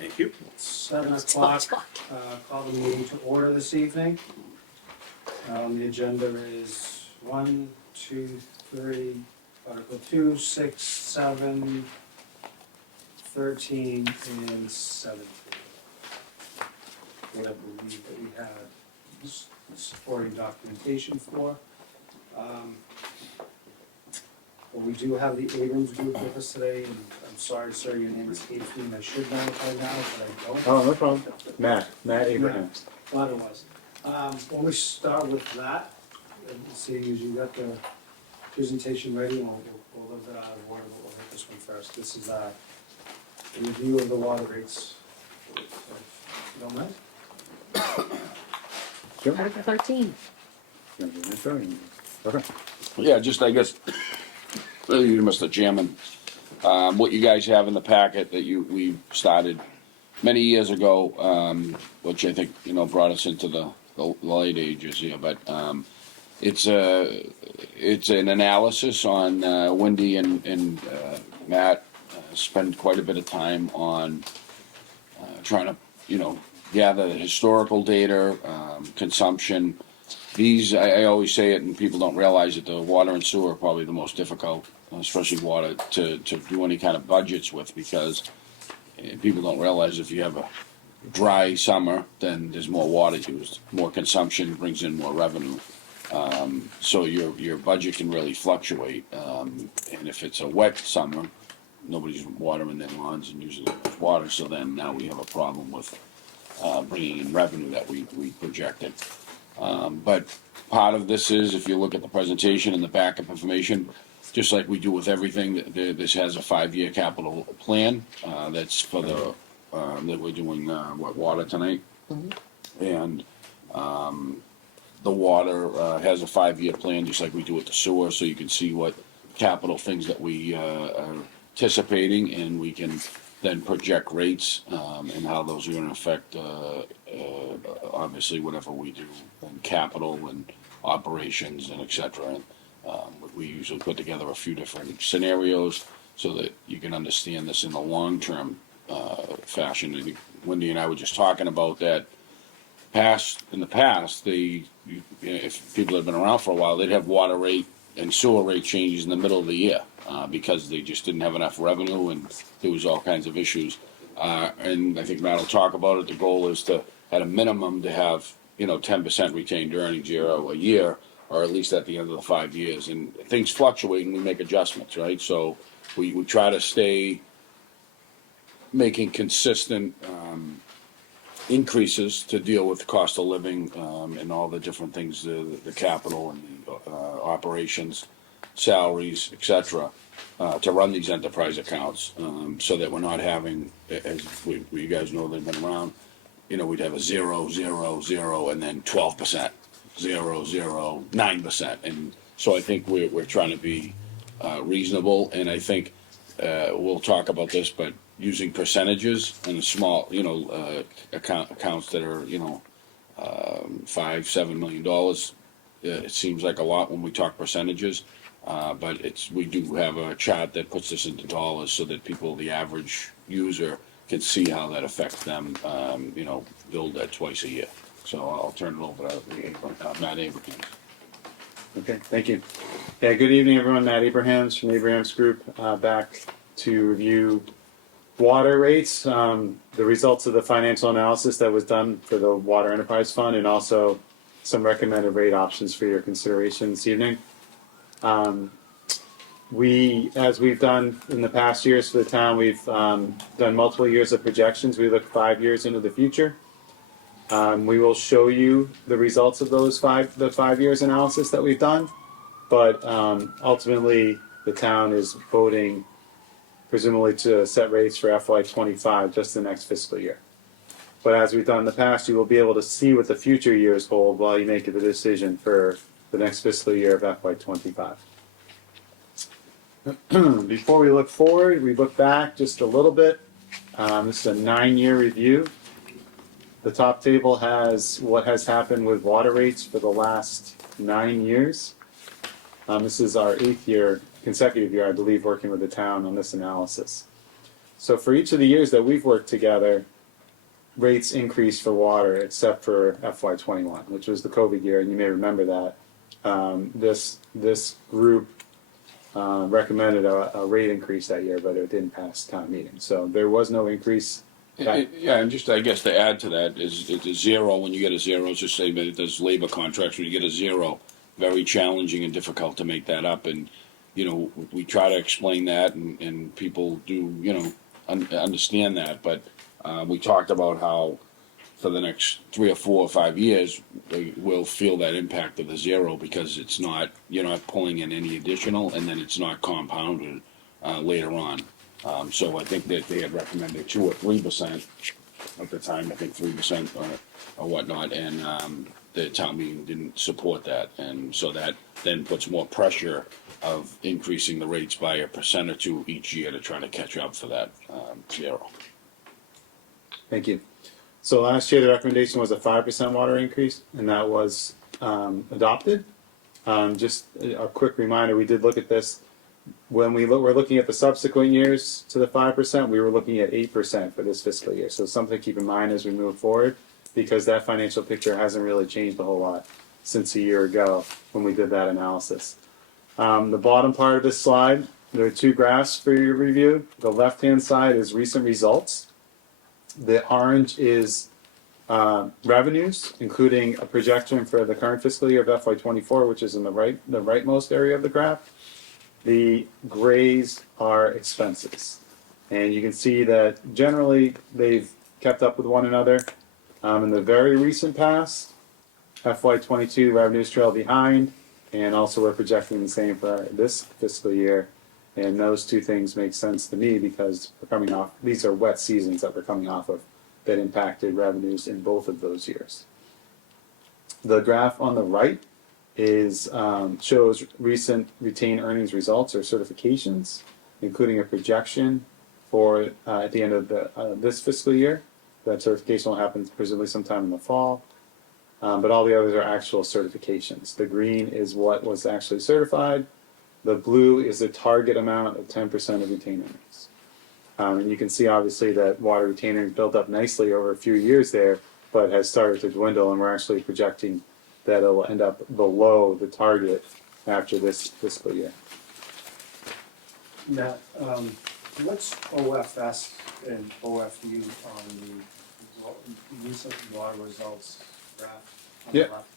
Thank you. 7 o'clock, call the meeting to order this evening. The agenda is 1, 2, 3, Article 2, 6, 7, 13, and 17. What I believe that we had supporting documentation for. But we do have the Abrams group with us today, and I'm sorry, sir, your name escapes me, and I should know it by now, but I don't. Oh, no problem. Matt Abraham. Thought it was. When we start with that, and seeing as you got the presentation ready, we'll a little bit out of order, but we'll hit this one first. This is a review of the water rates. So, if you don't mind? Sure. Article 13. Okay. Yeah, just, I guess, you, Mr. Chairman, what you guys have in the packet that we started many years ago, which I think, brought us into the late ages here, but, it's an analysis on, Wendy and Matt, spend quite a bit of time on, trying to, gather the historical data, consumption. These, I always say it and people don't realize it, the water and sewer are probably the most difficult, especially water, to do any kind of budgets with, because people don't realize if you have a dry summer, then there's more water used. More consumption brings in more revenue. So your budget can really fluctuate. And if it's a wet summer, nobody's watering their lawns and using as much water, so then now we have a problem with bringing in revenue that we projected. But part of this is, if you look at the presentation and the backup information, just like we do with everything, this has a 5-year capital plan that's for the that we're doing water tonight, and the water has a 5-year plan, just like we do with the sewer, so you can see what capital things that we are anticipating, and we can then project rates and how those are going to affect obviously whatever we do in capital and operations and et cetera. We usually put together a few different scenarios so that you can understand this in a long-term fashion. I think Wendy and I were just talking about that. In the past, if people had been around for a while, they'd have water rate and sewer rate changes in the middle of the year because they just didn't have enough revenue and there was all kinds of issues. And I think Matt will talk about it. The goal is to, at a minimum, to have 10% retained earnings a year, or at least at the end of the 5 years. And things fluctuate and we make adjustments, right? So we try to stay making consistent increases to deal with the cost of living and all the different things, the capital and the operations, salaries, etc., to run these enterprise accounts, so that we're not having, as you guys know, they've been around, we'd have a 0, 0, 0, and then 12%, 0, 0, 9%. And so I think we're trying to be reasonable, and I think we'll talk about this, but using percentages and a small, accounts that are, $5-7 million. It seems like a lot when we talk percentages, but we do have a chart that puts this into dollars so that the average user, can see how that affects them. Billed that twice a year. So I'll turn it over to Matt Abraham. Okay, thank you. Yeah, good evening, everyone. Matt Abrahams from Abrahams Group, back to review water rates, the results of the financial analysis that was done for the Water Enterprise Fund, and also some recommended rate options for your consideration this evening. As we've done in the past years for the town, we've done multiple years of projections. We look 5 years into the future. We will show you the results of the 5 years analysis that we've done, but ultimately the town is voting presumably to set rates for FY25, just the next fiscal year. But as we've done in the past, you will be able to see what the future years hold while you make the decision for the next fiscal year of FY25. Before we look forward, we look back just a little bit. This is a 9-year review. The top table has what has happened with water rates for the last 9 years. This is our 8th consecutive year, I believe, working with the town on this analysis. So for each of the years that we've worked together, rates increased for water, except for FY21, which was the COVID year, and you may remember that. This group recommended a rate increase that year, but it didn't pass town meeting. So there was no increase. Yeah, and just I guess to add to that is it's a zero. When you get a zero, it's just say that it does labor contracts. When you get a zero, very challenging and difficult to make that up. And we try to explain that, and people do understand that. But we talked about how for the next 3 or 4 or 5 years they will feel that impact of the zero because it's not you're not pulling in any additional, and then it's not compounded later on. So I think that they had recommended 2 or 3% at the time. I think 3% or whatnot, and the town meeting didn't support that, and so that then puts more pressure of increasing the rates by 1% or 2 each year to try to catch up for that zero. Thank you. So last year the recommendation was a 5% water increase, and that was adopted. Just a quick reminder, we did look at this. When we're looking at the subsequent years to the 5%, we were looking at 8% for this fiscal year. So something to keep in mind as we move forward, because that financial picture hasn't really changed a whole lot since a year ago when we did that analysis. The bottom part of this slide, there are 2 graphs for your review. The left-hand side is recent results. The orange is revenues, including a projection for the current fiscal year of FY24, which is in the rightmost area of the graph. The grays are expenses. And you can see that generally they've kept up with one another. In the very recent past, FY22 revenues trail behind, and also we're projecting the same for this fiscal year. And those 2 things make sense to me because we're coming off, these are wet seasons that we're coming off of that impacted revenues in both of those years. The graph on the right shows recent retained earnings results or certifications, including a projection for at the end of this fiscal year. That certification will happen presumably sometime in the fall. But all the others are actual certifications. The green is what was actually certified. The blue is the target amount of 10% of retained earnings. And you can see obviously that water retained earnings built up nicely over a few years there, but has started to dwindle, and we're actually projecting that it will end up below the target after this fiscal year. Now, what's OFS and OFU on the recent water results graph? On the left?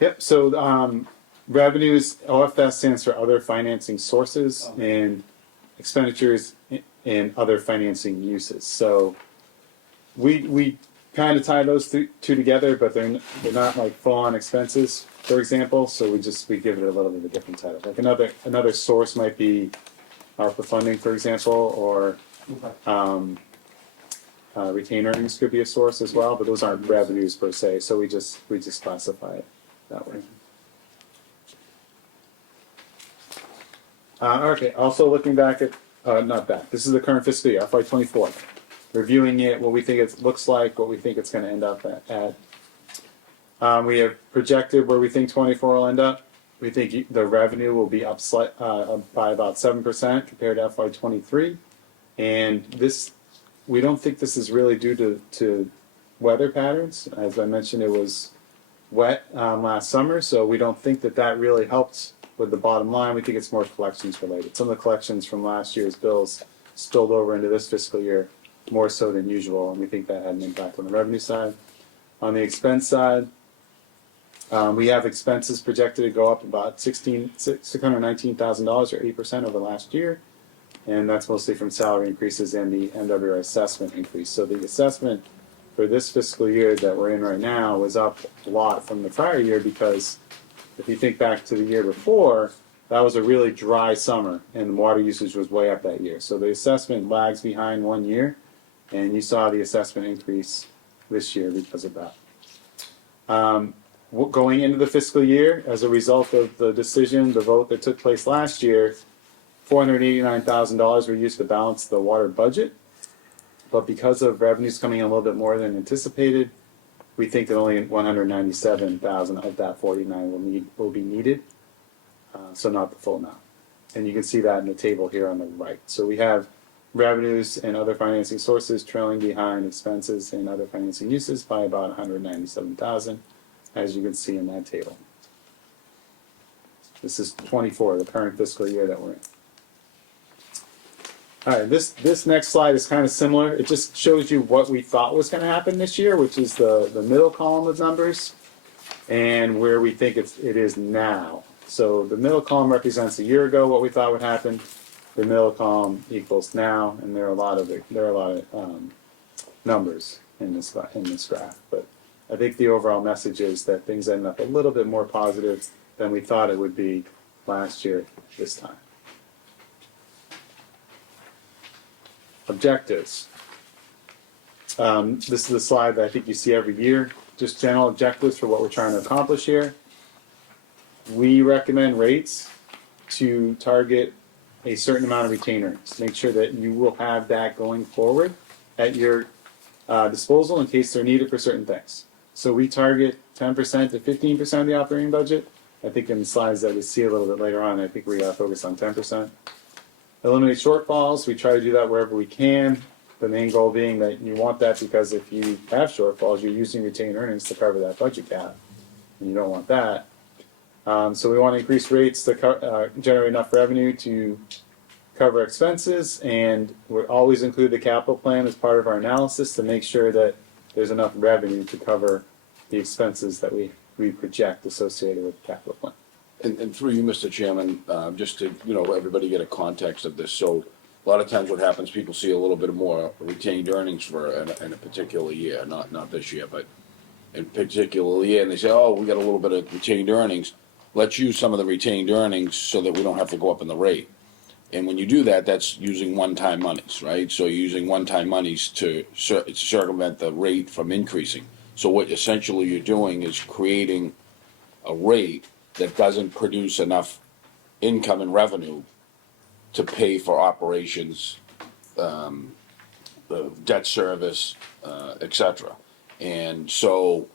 Yep. So revenues, OFS stands for other financing sources, and expenditures and other financing uses. So we kind of tie those 2 together, but they're not like full-on expenses, for example. So we give it a little bit of a different title. Like another source might be ARPA funding, for example, or retained earnings could be a source as well, but those aren't revenues per se. So we just classify it that way. Okay. Also looking back at not back. This is the current fiscal year, FY24. Reviewing it, what we think it looks like, what we think it's going to end up at. We have projected where we think 24 will end up. We think the revenue will be up by about 7% compared to FY23. And we don't think this is really due to weather patterns. As I mentioned, it was wet last summer, so we don't think that really helped with the bottom line. We think it's more collections related. Some of the collections from last year's bills spilled over into this fiscal year more so than usual, and we think that had an impact on the revenue side. On the expense side, we have expenses projected to go up about $619,000 or 8% over last year, and that's mostly from salary increases and the MWR assessment increase. So the assessment for this fiscal year that we're in right now was up a lot from the prior year, because if you think back to the year before, that was a really dry summer and the water usage was way up that year. So the assessment lags behind 1 year, and you saw the assessment increase this year because of that. Going into the fiscal year, as a result of the vote that took place last year, $489,000 were used to balance the water budget. But because of revenues coming in a little bit more than anticipated, we think that only 197,000 of that 49 will be needed, so not the full amount. And you can see that in the table here on the right. So we have revenues and other financing sources trailing behind expenses and other financing uses by about 197,000, as you can see in that table. This is 24, the current fiscal year that we're in. All right, this next slide is kind of similar. It just shows you what we thought was going to happen this year, which is the middle column of numbers, and where we think it is now. So the middle column represents a year ago what we thought would happen. The middle column equals now, and there are a lot of numbers in this graph. But I think the overall message is that things end up a little bit more positive than we thought it would be last year this time. Objectives. This is the slide that I think you see every year. Just general objectives for what we're trying to accomplish here. We recommend rates to target a certain amount of retained earnings. Make sure that you will have that going forward at your disposal in case they're needed for certain things. So we target 10% to 15% of the operating budget. I think in the slides that we see a little bit later on, I think we got to focus on 10%. Eliminate shortfalls. We try to do that wherever we can. The main goal being that you want that because if you have shortfalls, you're using retained earnings to cover that budget gap, and you don't want that. So we want to increase rates to generate enough revenue to cover expenses, and we always include the capital plan as part of our analysis to make sure that there's enough revenue to cover the expenses that we project associated with the capital plan. And through you, Mr. Chairman, just to, everybody get a context of this. So a lot of times what happens, people see a little bit more retained earnings in a particular year, not this year, but in a particular year, and they say, oh, we got a little bit of retained earnings. Let's use some of the retained earnings so that we don't have to go up in the rate. And when you do that, that's using one-time monies, right? So you're using one-time monies to circumvent the rate from increasing. So what essentially you're doing is creating a rate that doesn't produce enough income and revenue to pay for operations, the debt service, etc. And so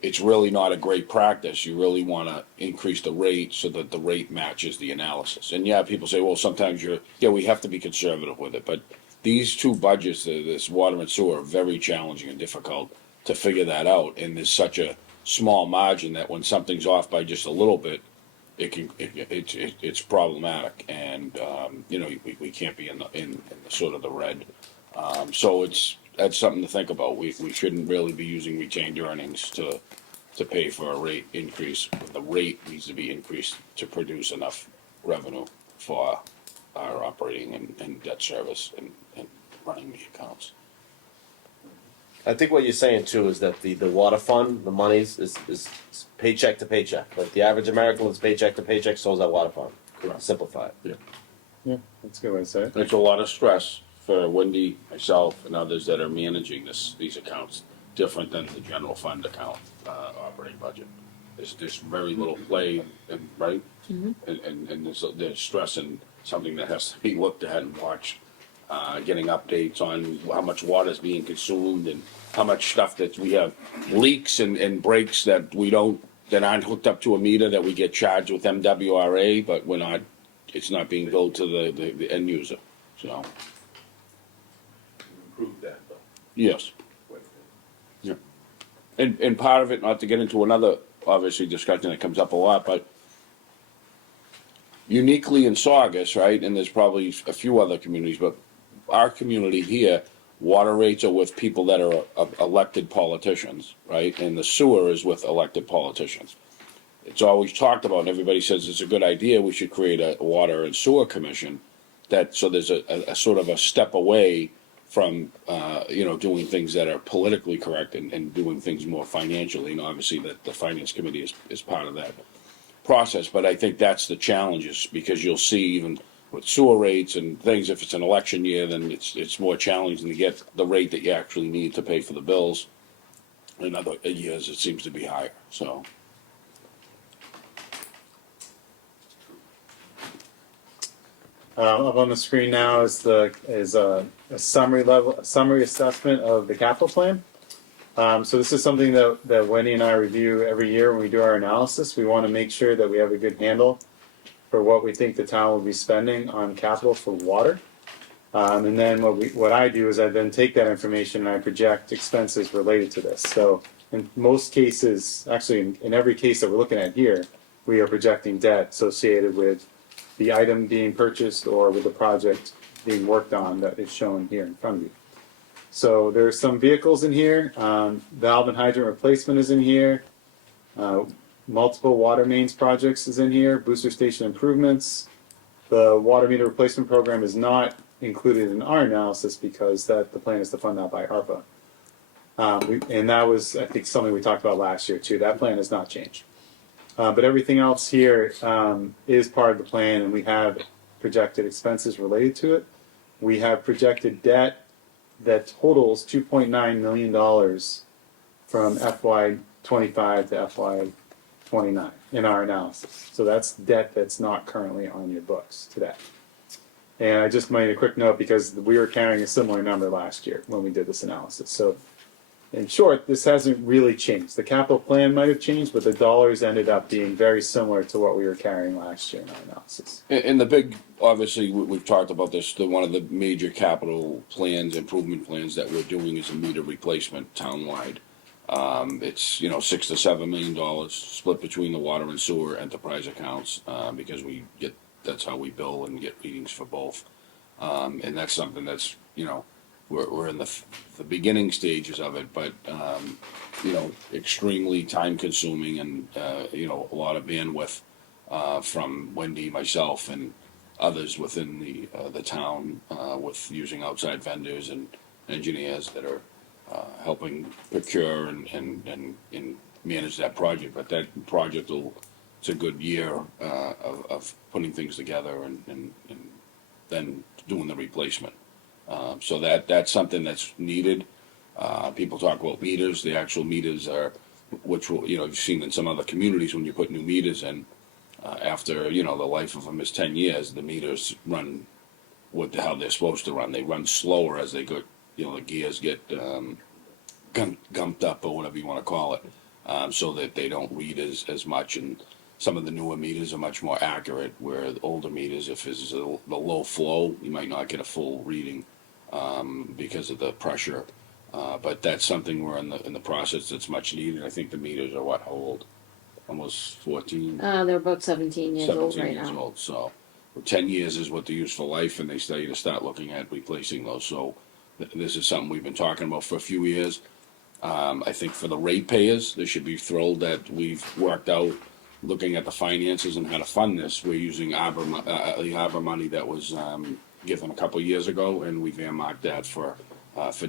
it's really not a great practice. You really want to increase the rate so that the rate matches the analysis. And yeah, people say, well, sometimes we have to be conservative with it. But these two budgets, this water and sewer, are very challenging and difficult to figure that out. And there's such a small margin that when something's off by just a little bit, it's problematic. And we can't be in the sort of the red. So that's something to think about. We shouldn't really be using retained earnings to pay for a rate increase. The rate needs to be increased to produce enough revenue for our operating and debt service and running the accounts. I think what you're saying too is that the water fund, the monies is paycheck to paycheck. Like the average American is paycheck to paycheck, so is that water fund. Correct. Simplify it. Yeah, that's a good way to say it. It's a lot of stress for Wendy, myself, and others that are managing these accounts, different than the general fund account operating budget. There's very little play, right? Mm-hmm. And there's stress in something that has to be looked at and watched. Getting updates on how much water is being consumed and how much stuff that we have leaks and breaks that aren't hooked up to a meter that we get charged with MWRA, but it's not being billed to the end user. So improve that though. yes, yeah, and part of it, not to get into another obviously discussion that comes up a lot, but uniquely in Saugus, right, and there's probably a few other communities, but our community here, water rates are with people that are elected politicians, right? And the sewer is with elected politicians. It's always talked about, and everybody says it's a good idea. We should create a water and sewer commission. So there's a sort of a step away from doing things that are politically correct and doing things more financially. And obviously, that the finance committee is part of that process. But I think that's the challenges, because you'll see even with sewer rates and things, if it's an election year, then it's more challenging to get the rate that you actually need to pay for the bills. In other years, it seems to be higher. So Up on the screen now is a summary assessment of the capital plan. So this is something that Wendy and I review every year when we do our analysis. We want to make sure that we have a good handle for what we think the town will be spending on capital for water. And then what I do is I then take that information and I project expenses related to this. So in most cases, actually in every case that we're looking at here, we are projecting debt associated with the item being purchased or with the project being worked on that is shown here in front of you. So there's some vehicles in here. Valve and hydrant replacement is in here. Multiple water mains projects is in here. Booster station improvements. The water meter replacement program is not included in our analysis because the plan is to fund that by ARPA. And that was, I think, something we talked about last year too. That plan has not changed. But everything else here is part of the plan, and we have projected expenses related to it. We have projected debt that totals $2.9 million from FY25 to FY29 in our analysis. So that's debt that's not currently on your books today. And I just made a quick note because we were carrying a similar number last year when we did this analysis. So in short, this hasn't really changed. The capital plan might have changed, but the dollars ended up being very similar to what we were carrying last year in our analysis. And the big, obviously, we've talked about this, one of the major capital plans, improvement plans that we're doing is a meter replacement townwide. It's, $6 to $7 million split between the water and sewer enterprise accounts, because that's how we bill and get readings for both. And that's something that's, we're in the beginning stages of it, but, extremely time consuming and, a lot of bandwidth, from Wendy, myself, and others within the town, with using outside vendors and engineers that are, helping procure and manage that project. But that project it's a good year, of putting things together and then doing the replacement. So that's something that's needed. People talk about meters. The actual meters are, which will, you've seen in some other communities when you put new meters in, after, the life of them is 10 years, the meters run how they're supposed to run. They run slower as they go, the gears get gumped up or whatever you want to call it, so that they don't read as much. And some of the newer meters are much more accurate, where the older meters, if it's the low flow, you might not get a full reading, because of the pressure. But that's something we're in the process that's much needed. I think the meters are how old? Almost 14? They're about 17 years old 17 right years now. old. So 10 years is what the useful life, and they say to start looking at replacing those. So this is something we've been talking about for a few years. I think for the ratepayers, they should be thrilled that we've worked out looking at the finances and how to fund this. We're using the ARPA money that was given a couple of years ago, and we've earmarked that for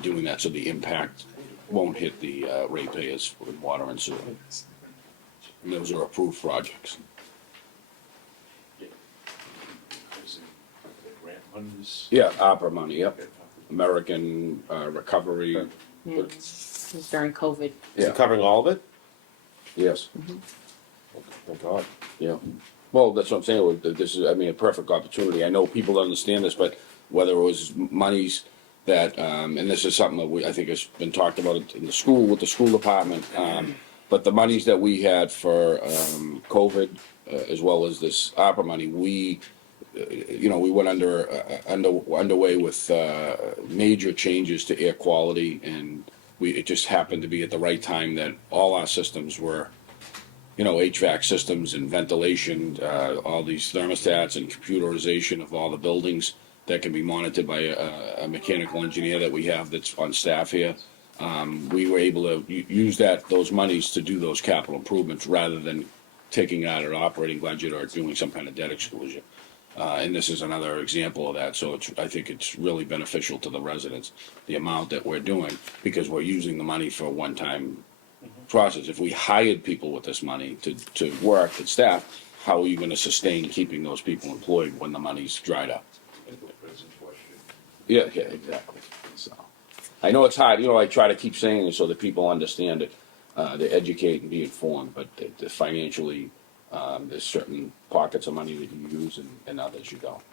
doing that, so the impact won't hit the ratepayers with water and sewer. And those are approved projects. Yeah, ARPA money, yep. American Recovery. Yeah, it was during COVID. Is it covering all of it? Yes. Thank God. Yeah. Well, that's what I'm saying. This is, a perfect opportunity. I know people don't understand this, but whether it was monies that, and this is something that I think has been talked about in the school, with the school department, but the monies that we had for COVID, as well as this ARPA money, we went underway with major changes to air quality, and it just happened to be at the right time that all our systems were, HVAC systems and ventilation, all these thermostats and computerization of all the buildings that can be monitored by a mechanical engineer that we have that's on staff here. We were able to use those monies to do those capital improvements rather than taking out an operating budget or doing some kind of debt exclusion. And this is another example of that. So I think it's really beneficial to the residents, the amount that we're doing, because we're using the money for a one-time process. If we hired people with this money to work and staff, how are you going to sustain keeping those people employed when the money's dried up? Yeah, exactly. So I know it's hard. I try to keep saying it so that people understand it, to educate and be informed. But financially, there's certain pockets of money that you use and others you don't.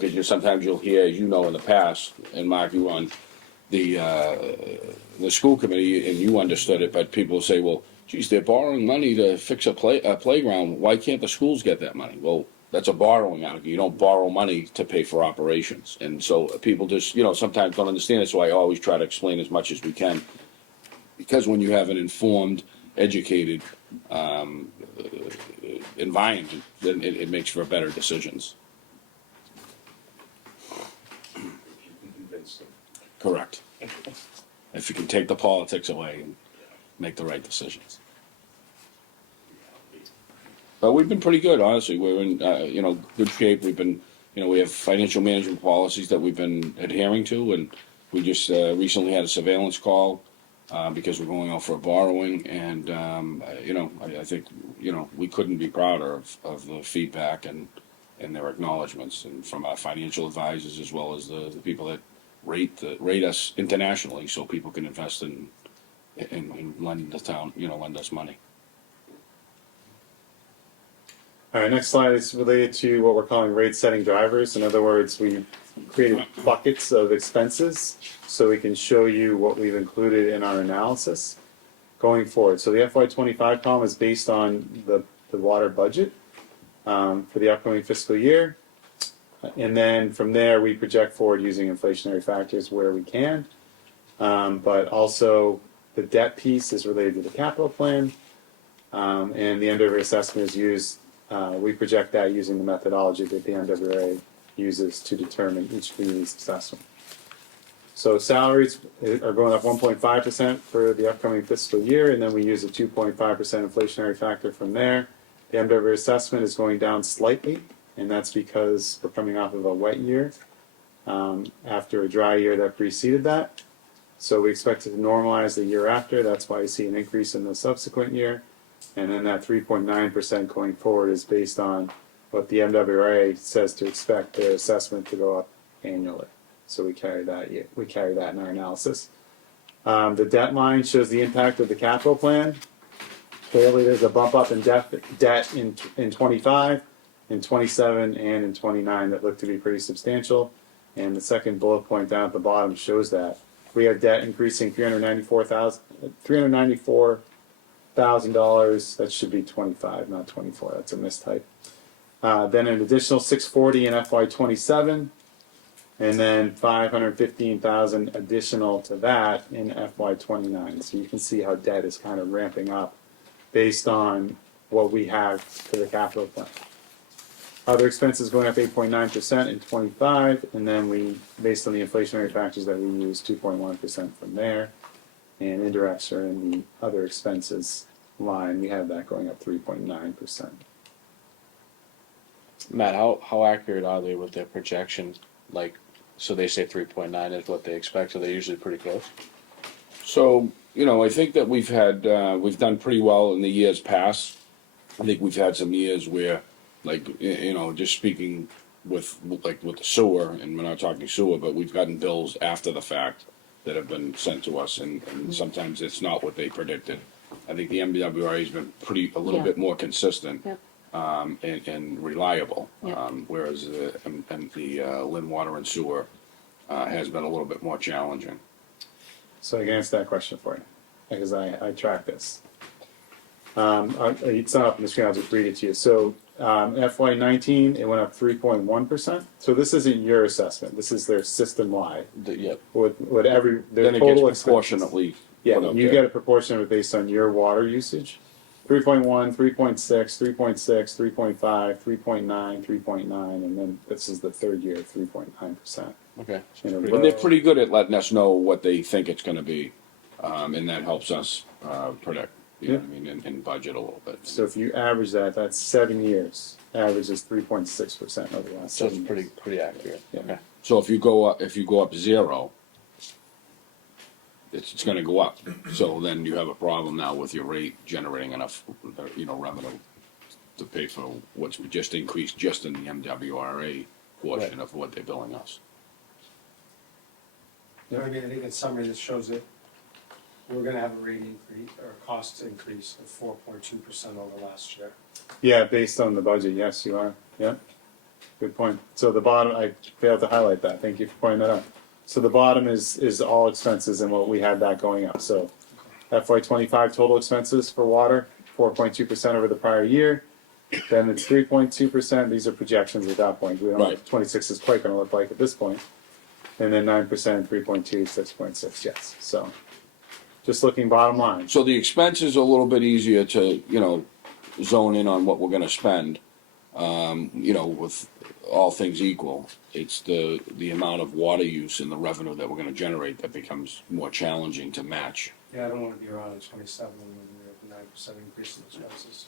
Because sometimes you'll hear, as in the past, and Mark, you were on the school committee and you understood it, but people say, well, geez, they're borrowing money to fix a playground. Why can't the schools get that money? Well, That's a borrowing article. You don't borrow money to pay for operations. And so people just, sometimes don't understand it. So I always try to explain as much as we can. Because when you have an informed, educated environment, then it makes for better decisions. Correct. If you can take the politics away and make the right decisions. But we've been pretty good, honestly. We're in, good shape. We've been, we have financial management policies that we've been adhering to, and we just recently had a surveillance call because we're going out for a borrowing, and I think we couldn't be prouder of the feedback and their acknowledgments, and from our financial advisors as well as the people that rate us internationally, so people can invest in lend the town, lend us money. All right, next slide is related to what we're calling rate-setting drivers. In other words, we created buckets of expenses so we can show you what we've included in our analysis going forward. So the FY25 column is based on the water budget for the upcoming fiscal year. And then from there, we project forward using inflationary factors where we can. But also, the debt piece is related to the capital plan. And the end-of-year assessment is used. We project that using the methodology that the MWRA uses to determine each community's assessment. So salaries are going up 1.5% for the upcoming fiscal year, and then we use a 2.5% inflationary factor from there. The MWRA assessment is going down slightly, and that's because we're coming off of a wet year after a dry year that preceded that. So we expect it to normalize the year after. That's why you see an increase in the subsequent year. And then that 3.9% going forward is based on what the MWRA says to expect their assessment to go up annually. So we carry that in our analysis. The debt line shows the impact of the capital plan. Clearly, there's a bump up in debt in 25, in 27, and in 29 that look to be pretty substantial. And the second bullet point down at the bottom shows that we have debt increasing $394,000. That should be 25, not 24. That's a mistype. Then an additional 640 in FY27, and then 515,000 additional to that in FY29. So you can see how debt is kind of ramping up based on what we have for the capital plan. Other expenses going up 8.9% in 25, and then we, based on the inflationary factors that we use, 2.1% from there. And indirects are in the other expenses line. We have that going up 3.9%. Matt, how accurate are they with their projections? Like, so they say 3.9 is what they expect, so they're usually pretty close. So, I think that we've done pretty well in the years past. I think we've had some years where, just speaking with the sewer, and we're not talking sewer, but we've gotten bills after the fact that have been sent to us, and sometimes it's not what they predicted. I think the MWRA has been a little bit more consistent. Yep. And reliable, Yep. whereas the Lynn Water and Sewer has been a little bit more challenging. So I can answer that question for you, because I track this. It's not up on the screen, I'll just read it to you. So FY19, it went up 3.1%. So this isn't your assessment, this is their system-wide. Yep. Their Then it total gets proportionately. Yeah, put up you there. get a proportion of it based on your water usage. 3.1, 3.6, 3.6, 3.5, 3.9, 3.9, and then this is the third year, 3.9%. Okay. In a And they're row. pretty good at letting us know what they think it's gonna be, and that helps us predict, you know what I mean, and budget a little bit. So if you average that, that's 7 years. Average is 3.6% over the last So 7 it's years. pretty accurate. Yeah. Okay. So if you go up 0, it's gonna go up. So then you have a problem now with your rate generating enough, revenue to pay for what's just increased just in the MWRA portion Right. of what they're billing us. I think in summary, this shows that we're gonna have a rate increase, or a cost increase of 4.2% over last year. Yeah, based on the budget, yes, you are. Yeah, good point. So the bottom, I failed to highlight that. Thank you for pointing that out. So the bottom is all expenses and what we had that going up. So FY25 total expenses for water, 4.2% over the prior year. then it's 3.2%. These are projections at that point. We don't know Right. what 26 is quite going to look like at this point. And then 9%, 3.2, 6.6. Yes. So just looking bottom line. So the expenses are a little bit easier to, zone in on what we're gonna spend, with all things equal. It's the amount of water use and the revenue that we're gonna generate that becomes more challenging to match. Yeah, I don't wanna be around at 27 when we have a 9% increase in expenses.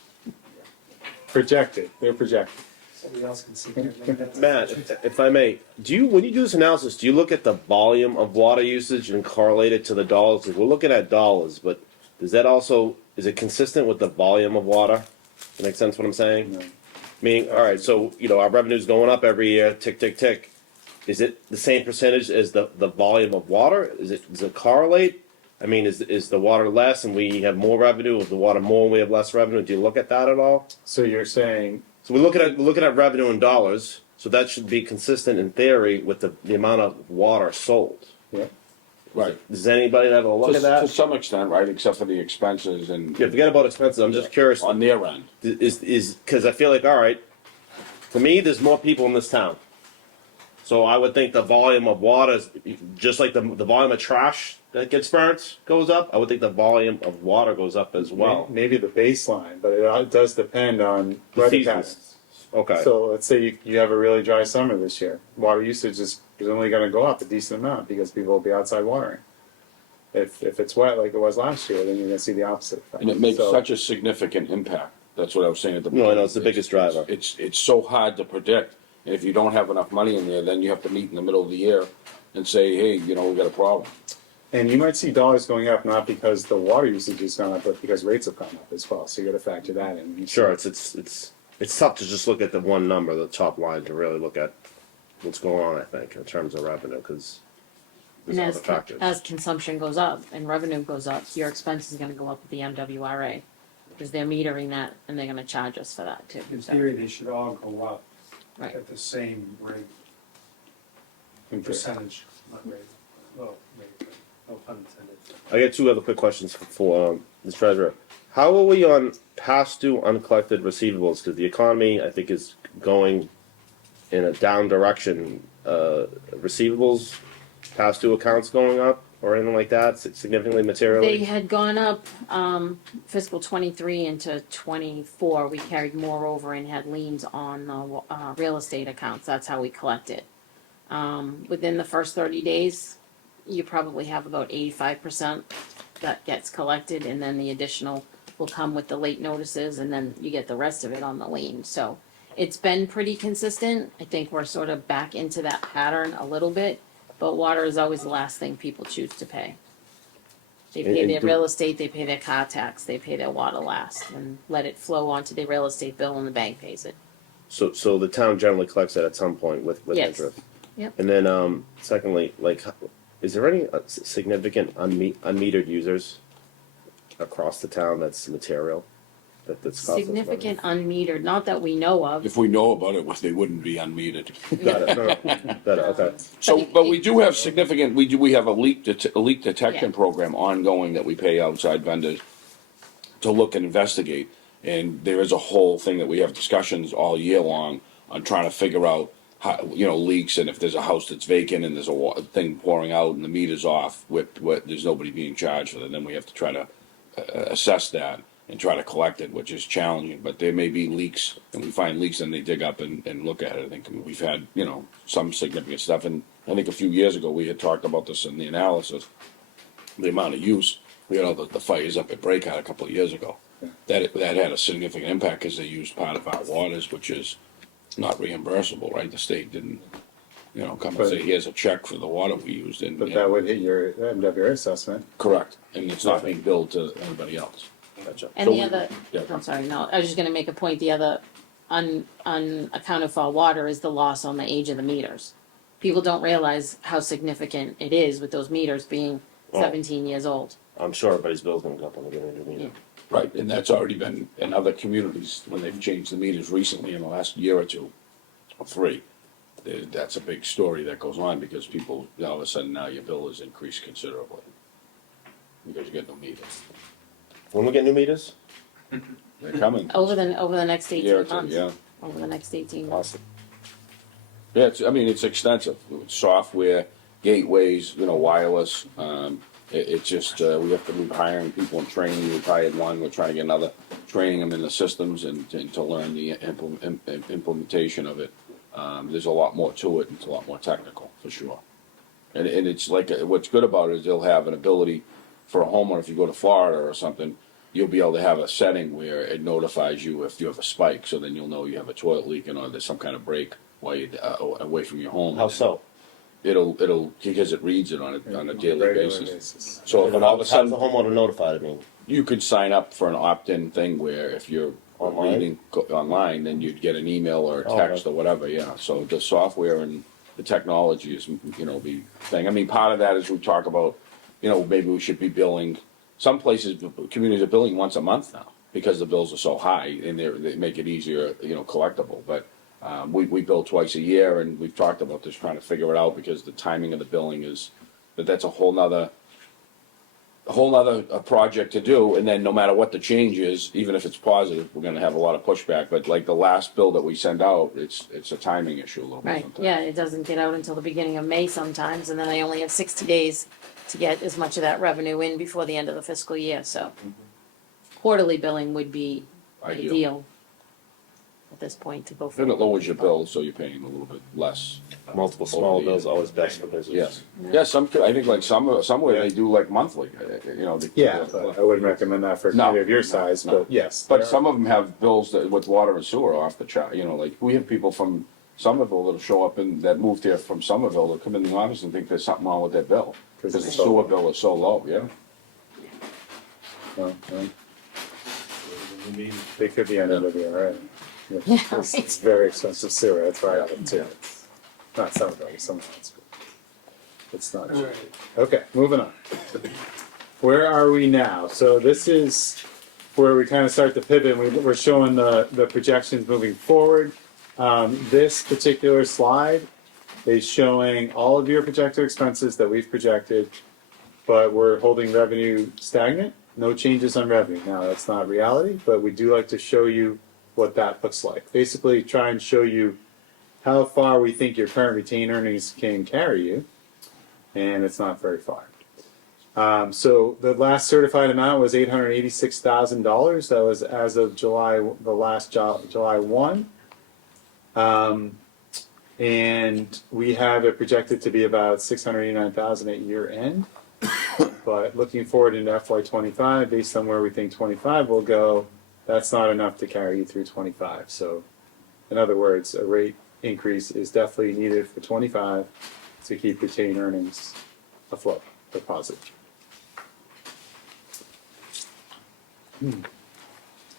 Projected. They're projected. Somebody else can see here. Matt, if I may, when you do this analysis, do you look at the volume of water usage and correlate it to the dollars? 'Cause we're looking at dollars, but is it consistent with the volume of water? Does that make sense what I'm saying? No. Meaning, all right, so, our revenue's going up every year, tick, tick, tick. Is it the same percentage as the volume of water? Does it correlate? I mean, is the water less and we have more revenue? Is the water more and we have less revenue? Do you look at that at all? So you're saying So we're looking at revenue in dollars, so that should be consistent in theory with the amount of water sold. yeah. Right. Does anybody ever look at To that? some extent, right, except for the expenses and Yeah, forget about expenses, I'm just curious, on their end. is, cause I feel like, all right, to me, there's more people in this town. So I would think the volume of water, just like the volume of trash that gets burnt goes up, I would think the volume of water goes up as well. Maybe the baseline, but it does depend on The weather seasons. patterns. Okay. So let's say you have a really dry summer this year. Water usage is only going to go up a decent amount because people will be outside watering. If it's wet like it was last year, then you're going to see the opposite effect. And it makes So- such a significant impact. That's what I was saying at the No, beginning. I know, it's the biggest driver. It's so hard to predict. And if you don't have enough money in there, then you have to meet in the middle of the year and say, hey, we got a problem. And you might see dollars going up not because the water usage has gone up, but because rates have gone up as well. So you got to factor that in. Sure, it's tough to just look at the one number, the top line, to really look at what's going on, I think, in terms of revenue, because there's And other factors. as consumption goes up and revenue goes up, your expense is gonna go up with the MWRA. Because they're metering that and they're gonna charge us for that too. In So, theory, they should all go up Right. at the same rate, percentage, not rate. Well, rate, no pun intended. I got two other quick questions for the treasurer. How are we on past due uncollected receivables? Because the economy, I think, is going in a down direction. Receivables, past due accounts going up, or anything like that, significantly, materially. They had gone up, fiscal 23 into 24, we carried more over and had liens on the, real estate accounts, that's how we collect it. Within the first 30 days, you probably have about 85% that gets collected, and then the additional will come with the late notices, and then you get the rest of it on the lien, so. It's been pretty consistent, I think we're sort of back into that pattern a little bit, but water is always the last thing people choose to pay. They pay And their do- real estate, they pay their car tax, they pay their water last, and let it flow onto their real estate bill and the bank pays it. So the town generally collects that at some point with Yes. interest. Yep. And then, secondly, is there any significant unmetered users across the town that's material? That's costing us money? Significant unmetered, not that we know of. If we know about it, they wouldn't be unmetered. Got it. No. Got it. Okay. So, but we do have significant, we have a leak detection Yeah. program ongoing that we pay outside vendors to look and investigate. And there is a whole thing that we have discussions all year long on trying to figure out how, leaks, and if there's a house that's vacant and there's a thing pouring out and the meter's off, there's nobody being charged for it, then we have to try to assess that and try to collect it, which is challenging. But there may be leaks, and we find leaks and they dig up and look at it. I think we've had, some significant stuff. And I think a few years ago, we had talked about this in the analysis, the amount of use. We had all the fires up at Breakout a couple of years ago. That had a significant impact because they used part of our waters, which is not reimbursable, right? The state didn't, come and say, here's a check for the water we used. And, But that would hit your MWR assessment. correct. And it's not being billed to anybody else. Gotcha. And So the other, yeah. I'm sorry, no, I was just gonna make a point, the other unaccounted for water is the loss on the age of the meters. People don't realize how significant it is with those meters being Oh. 17 years old. I'm sure everybody's bill's gonna go up when they get a new meter. Yeah. Right, and that's already been in other communities, when they've changed the meters recently in the last year or two, or three. That's a big story that goes on, because people, all of a sudden now your bill has increased considerably. Because you get no meters. When we get new meters? They're coming. Over the next Year or 18 two, months. yeah. Over the next 18 months. Awesome. Yeah, it's extensive. Software, gateways, wireless. It's just, we have to move hiring people and training. We've hired one, we're trying to get another, training them in the systems and to learn the implementation of it. There's a lot more to it, and it's a lot more technical, for sure. And it's like, what's good about it is they'll have an ability for a homeowner, if you go to Florida or something, you'll be able to have a setting where it notifies you if you have a spike, so then you'll know you have a toilet leaking or there's some kind of break while you're away from your home. How so? It'll because it reads it on a daily Regular basis. So if all of a How's the sudden homeowner notified? I mean, you could sign up for an opt-in thing where if you're Online? reading online, then you'd get an email or a Oh, text okay. or whatever. Yeah. So the software and the technology is be thing. I mean, part of that is we talk about maybe we should be billing. Some places, communities are billing once a month now because the bills are so high and they make it easier, collectible. But we bill twice a year, and we've talked about this, trying to figure it out because the timing of the billing is that's a whole nother project to do. And then no matter what the change is, even if it's positive, we're going to have a lot of pushback. But like the last bill that we send out, it's a timing issue a little bit. Right, sometimes. yeah, it doesn't get out until the beginning of May sometimes, and then I only have 60 days to get as much of that revenue in before the end of the fiscal year, so quarterly billing would be ideal at this point to go Then it forward. lowers your bill, so you're paying a little bit less. multiple small bills always best for business. Yes. Yeah. I think like somewhere they do like monthly. Yeah, but I wouldn't recommend that for a No. community of your size, No. but yes. But there some of them have bills with water and sewer off the chart. Like we have people from Somerville that'll show up and that moved here from Somerville that come in the office and think there's something wrong with their bill because the it's so sewer low. bill is so low. Yeah. Well, they could be on WRA. Yeah, It's very expensive sewer, that's why I have it too. It's not some of it, some of it's. It's not cheap. Alright. Okay, moving on. Where are we now? So this is where we kind of start to pivot. We're showing the projections moving forward. This particular slide is showing all of your projected expenses that we've projected, but we're holding revenue stagnant. No changes on revenue. Now that's not reality, but we do like to show you what that looks like. Basically, try and show you how far we think your current retained earnings can carry you, and it's not very far. So the last certified amount was $886,000. That was as of July 1. And we have it projected to be about $689,000 at year end. But looking forward into FY25, based on where we think 25 will go, that's not enough to carry you through 25. So, in other words, a rate increase is definitely needed for 25 to keep retained earnings afloat or positive.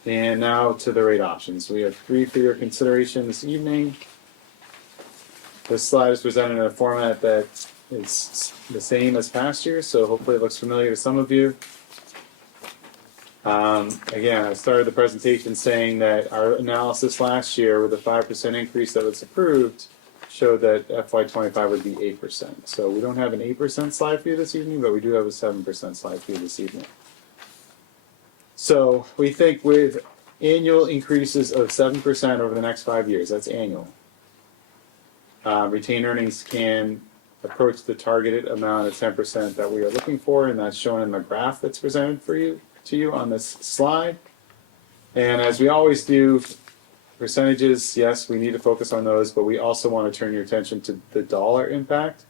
And now to the rate options. We have 3 for your consideration this evening. This slide is presented in a format that is the same as past years, so hopefully it looks familiar to some of you. Again, I started the presentation saying that our analysis last year with a 5% increase that was approved showed that FY25 would be 8%. So we don't have an 8% slide for you this evening, but we do have a 7% slide for you this evening. So we think with annual increases of 7% over the next 5 years, that's annual, retained earnings can approach the targeted amount of 10% that we are looking for, and that's shown in the graph that's presented to you on this slide. And as we always do, percentages, yes, we need to focus on those, but we also want to turn your attention to the dollar impact.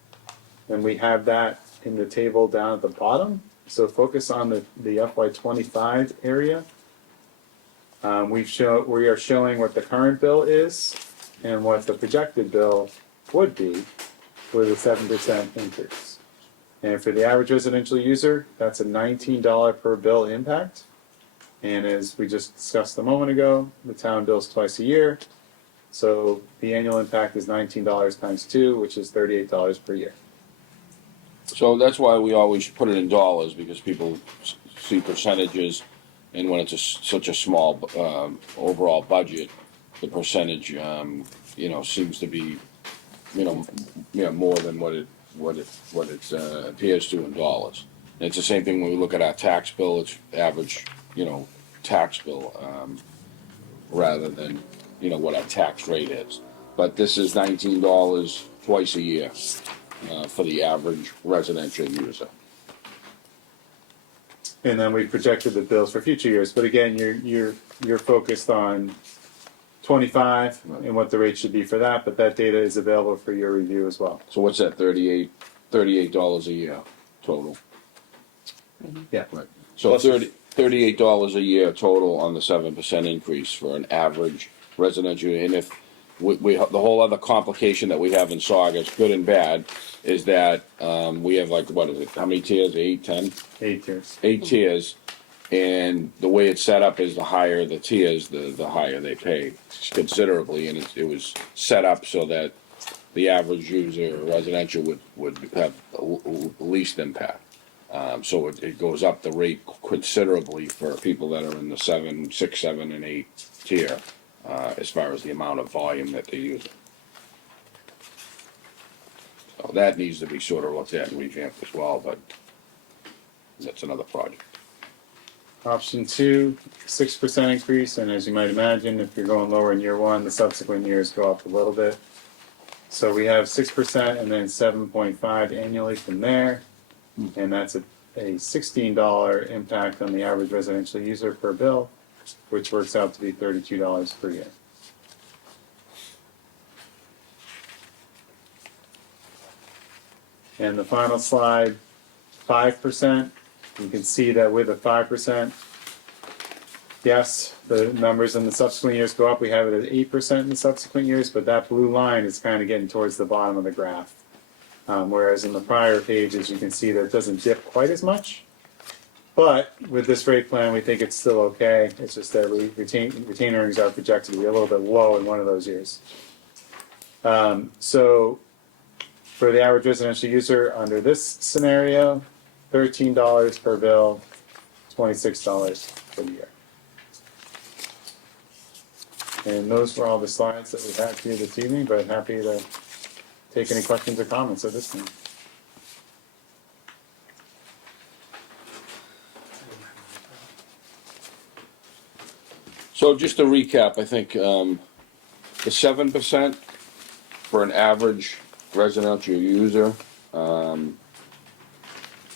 And we have that in the table down at the bottom. So focus on the FY25 area. We are showing what the current bill is and what the projected bill would be with a 7% increase. And for the average residential user, that's a $19 per bill impact. And as we just discussed a moment ago, the town bills twice a year. So the annual impact is $19 times 2, which is $38 per year. So that's why we always put it in dollars, because people see percentages, and when it's such a small overall budget, the percentage seems to be more than what it appears to in dollars. And it's the same thing when we look at our tax bill. It's average tax bill, rather than, what our tax rate is. But this is $19 twice a year, for the average residential user. And then we projected the bills for future years, but again, you're focused on 25 and what the rate should be for that, but that data is available for your review as well. So what's that, $38 a year total? Yeah. Right. So $38 a year total on the 7% increase for an average residential. And if we the whole other complication that we have in Saugus, good and bad, is that we have like, what is it? How many tiers? 8, 10? 8 years. 8 tiers. And the way it's set up is the higher the tiers, the higher they pay considerably. And it was set up so that the average user residential would have the least impact. So it goes up the rate considerably for people that are in the 6, 7, and 8 tier, as far as the amount of volume that they use. So that needs to be sort of looked at and revamped as well, but that's another project. Option 2, 6% increase, and as you might imagine, if you're going lower in year 1, the subsequent years go up a little bit. So we have 6% and then 7.5 annually from there, and that's a $16 impact on the average residential user per bill, which works out to be $32 per year. And the final slide, 5%. You can see that with a 5%, yes, the numbers in the subsequent years go up. We have it at 8% in the subsequent years, but that blue line is kind of getting towards the bottom of the graph. Whereas in the prior pages, you can see that it doesn't dip quite as much. But with this rate plan, we think it's still okay. It's just that retained earnings are projected to be a little bit low in one of those years. So for the average residential user under this scenario, $13 per bill, $26 for the year. And those were all the slides that we had for you this evening, but happy to take any questions or comments at this time. So just to recap, I think the 7% for an average residential user, we're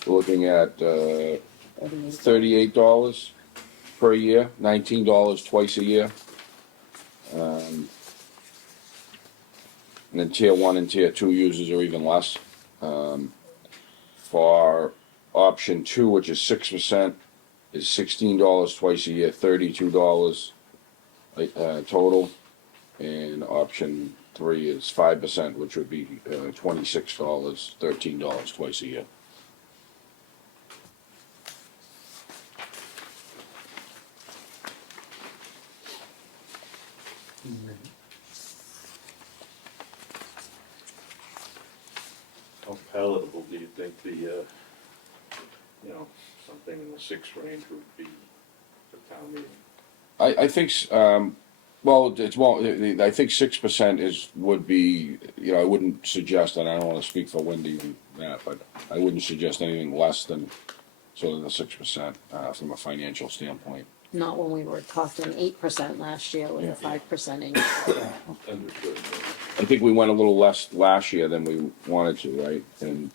looking at $38 per year, $19 twice a year. And then tier 1 and tier 2 users are even less. For option 2, which is 6%, is $16 twice a year, $32 total. And option 3 is 5%, which would be $26, $13 twice a year. How palatable do you think something in the 6 range would be for town meeting? I think, well, it's more, I think 6% would be, I wouldn't suggest, and I don't want to speak for Wendy and that, but I wouldn't suggest anything less than sort of the 6% from a financial standpoint. Not when we were talking 8% last year with a 5% increase. Understood. I think we went a little less last year than we wanted to, right? And,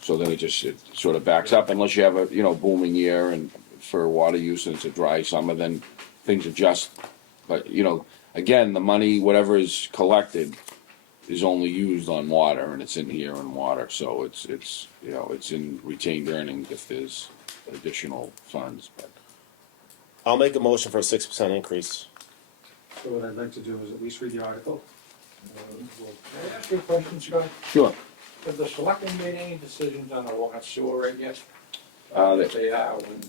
so then it sort of backs up unless you have a, booming year and for water use and it's a dry summer, then things adjust. But, again, the money, whatever is collected is only used on water and it's in here on water. So it's in retained earnings if there's additional funds, but. I'll make a motion for a 6% increase. So what I'd like to do is at least read the article. Can I ask you a question, Scott? Sure. Have the selectmen made any decisions on the water sewer rate yet? They- They are when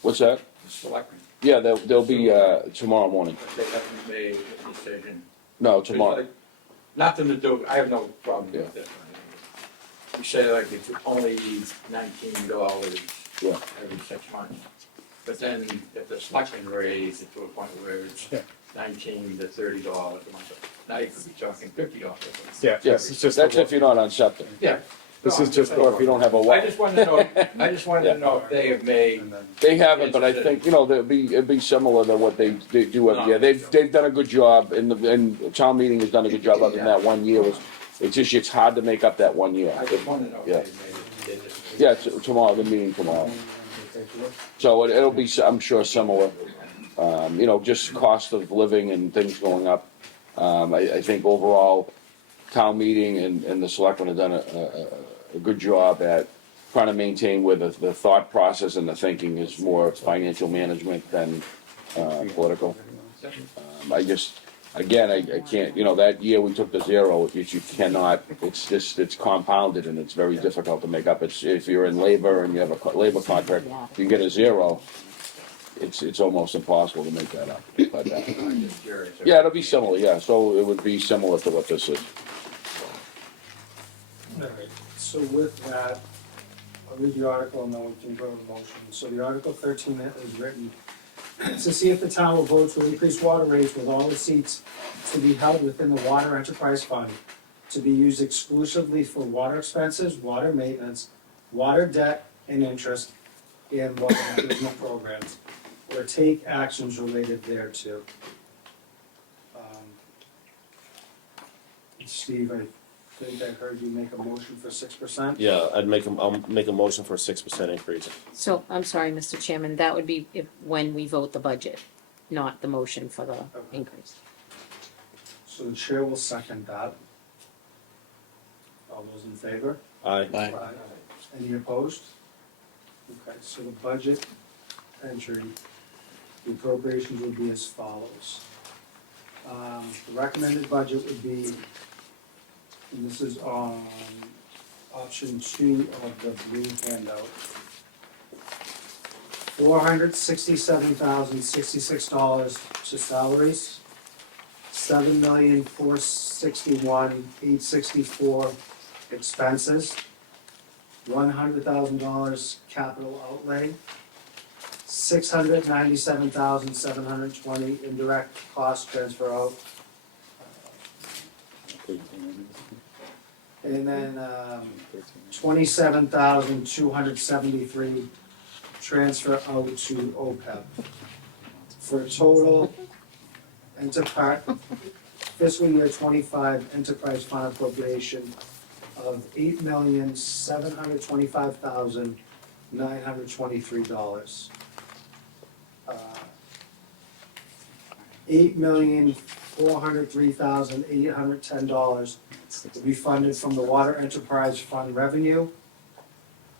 What's that? the selectmen, Yeah, they'll be tomorrow morning. but they haven't made a decision. No, It's tomorrow. like Nothing to do, I have no problem with that. You say like it's only $19 Yeah. every 6 months. But then if the selectmen raise it to a point where it's Yeah. $19 to $30 a month, now you could be talking $50 a month. Yeah, Yes, it's just that's if you're not on septic. Yeah, This No, is I'm just, just or if you don't have a I well. just wanted to know, I just wanted to know if they have made, And then, They haven't, but I think, you know, it'd be similar to what they do every year. They've done a good job, and the town meeting has done a good job, other than that 1 year was, it's hard to make up that 1 year. I just wanted to know if Yeah. they've made it. Yeah, tomorrow, the meeting tomorrow. take a look. So it'll be, I'm sure, similar, you know, just cost of living and things going up. I think overall, town meeting and the selectmen have done a good job at trying to maintain where the thought process and the thinking is more financial management than, political. I just, again, I can't, you know, that year we took the zero, you cannot, it's compounded and it's very difficult to make up. If you're in labor and you have a labor contract, you get a zero, it's almost impossible to make that up. But, I'm just curious. yeah, it'll be similar, yeah, so it would be similar to what this is. All right, so with that, I'll read the article and then we can go to the motion. So the Article 13 is written, to see if the town will vote to increase water rates with all the seats to be held within the Water Enterprise Fund, to be used exclusively for water expenses, water maintenance, water debt and interest, and water improvement programs, or take actions related thereto. Steve, I think I heard you make a motion for 6%. Yeah, I'll make a motion for a 6% increase. So, I'm sorry, Mr. Chairman, that would be when we vote the budget, not the motion for the increase. So the chair will second that. All those in favor? Aye. Aye. Any opposed? Okay, so the budget entry, the appropriations would be as follows. The recommended budget would be, and this is on option 2 of the blue handout. $467,066 to salaries, $7,461,864 expenses, $100,000 capital outlay, $697,720 indirect cost transfer out. And then, 27,273 transfer out to OPEB. For a total enterprise, fiscal year 25 enterprise fund appropriation of $8,725,923. $8,403,810 to be funded from the Water Enterprise Fund revenue.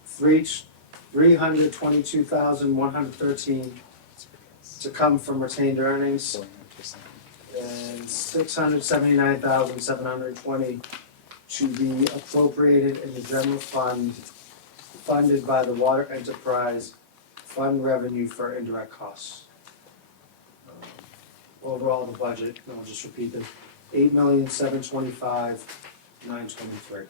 $322,113 to come from retained earnings, and $679,720 to be appropriated in the general fund, funded by the Water Enterprise Fund revenue for indirect costs. Overall, the budget, and I'll just repeat it, $8,725,923.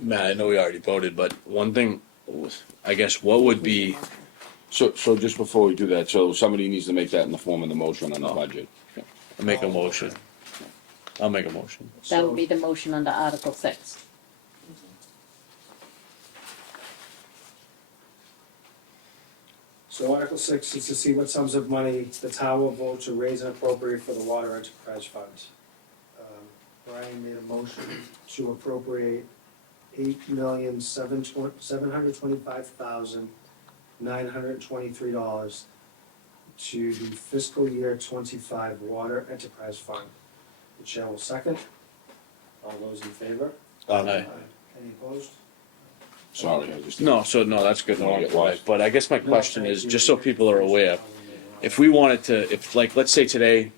Matt, I know we already voted, but one thing, I guess, what would be, So just before we do that, so somebody needs to make that in the form of the motion on the budget. make a motion. I'll make a motion. That would be the motion under Article 6. So Article 6 is to see what sums of money the town will vote to raise and appropriate for the Water Enterprise Fund. Brian made a motion to appropriate $8,725,923 to the fiscal year 25 Water Enterprise Fund. The chair will second. All those in favor? Aye. Any opposed? Sorry, I just. No, that's good. Don't wanna get lost. But I guess my question is, just so people are aware, if we wanted to, if like, let's say today,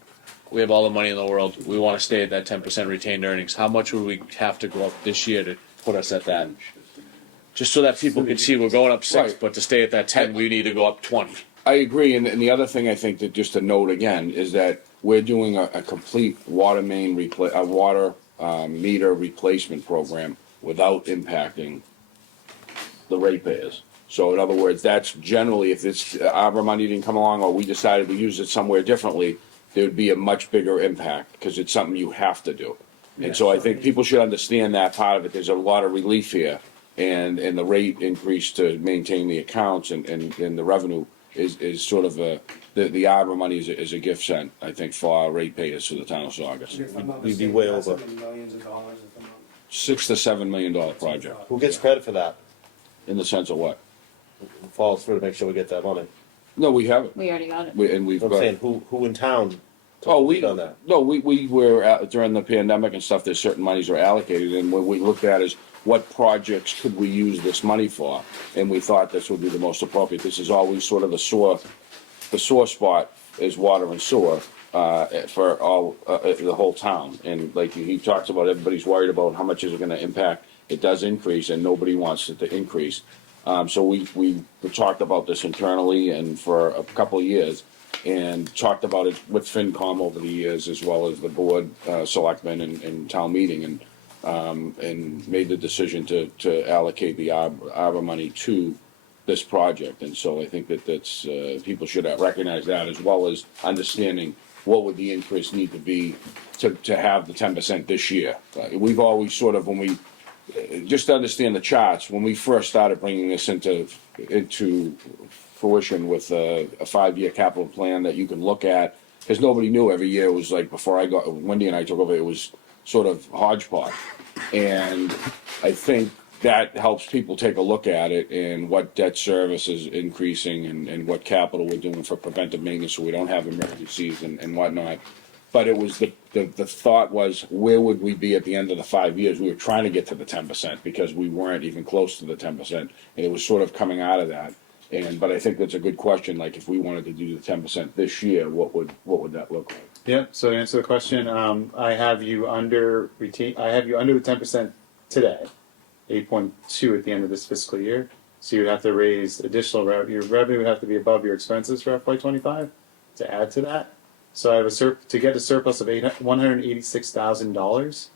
we have all the money in the world, we wanna stay at that 10% retained earnings, how much would we have to go up this year to put us at that? Just so that people can see we're going up 6, Right. but to stay at that 10, we need to go up 20. I agree, and the other thing I think that just to note again is that we're doing a complete water main water meter replacement program without impacting the ratepayers. So in other words, that's generally, if this ARPA money didn't come along or we decided to use it somewhere differently, there would be a much bigger impact, because it's something you have to do. And so I think people should understand that part of it, there's a lot of relief here, and the rate increase to maintain the accounts and the revenue is sort of the arbor money is a gift sent, I think, for our ratepayers for the town of Saugus. If I'm not We'd be mistaken, way that's over. in the millions of dollars, if I'm not. $6 to $7 million project, Who gets credit for that? in the sense of what? Who follows through to make sure we get that money? No, we haven't, We already got it. and we've I'm got. saying, who in town? Oh, we, done that? no, we were, during the pandemic and stuff, there's certain monies are allocated, and what we looked at is what projects could we use this money for? And we thought this would be the most appropriate. This is always sort of the sore spot is water and sewer, for all, the whole town. And like he talks about, everybody's worried about how much is it gonna impact. It does increase, and nobody wants it to increase. So we talked about this internally and for a couple of years, and talked about it with FinCom over the years, as well as the board, selectmen and town meeting, and made the decision to allocate the arbor money to this project. And so I think that's, people should recognize that, as well as understanding what would the increase need to be to have the 10% this year. We've always sort of, when we, just to understand the charts, when we first started bringing this into fruition with a 5-year capital plan that you can look at, because nobody knew. Every year it was like, before Wendy and I took over, it was sort of hodgepodge. And I think that helps people take a look at it, and what debt service is increasing, and what capital we're doing for preventive maintenance, so we don't have emergencies and whatnot. But it was the thought was, where would we be at the end of the 5 years? We were trying to get to the 10%, because we weren't even close to the 10%, and it was sort of coming out of that. But I think that's a good question. Like, if we wanted to do the 10% this year, what would that look like? Yeah, so to answer the question, I have you under the 10% today, 8.2 at the end of this fiscal year. So you would have to raise additional revenue. Your revenue would have to be above your expenses for FY25 to add to that. So I have to get a surplus of $186,000.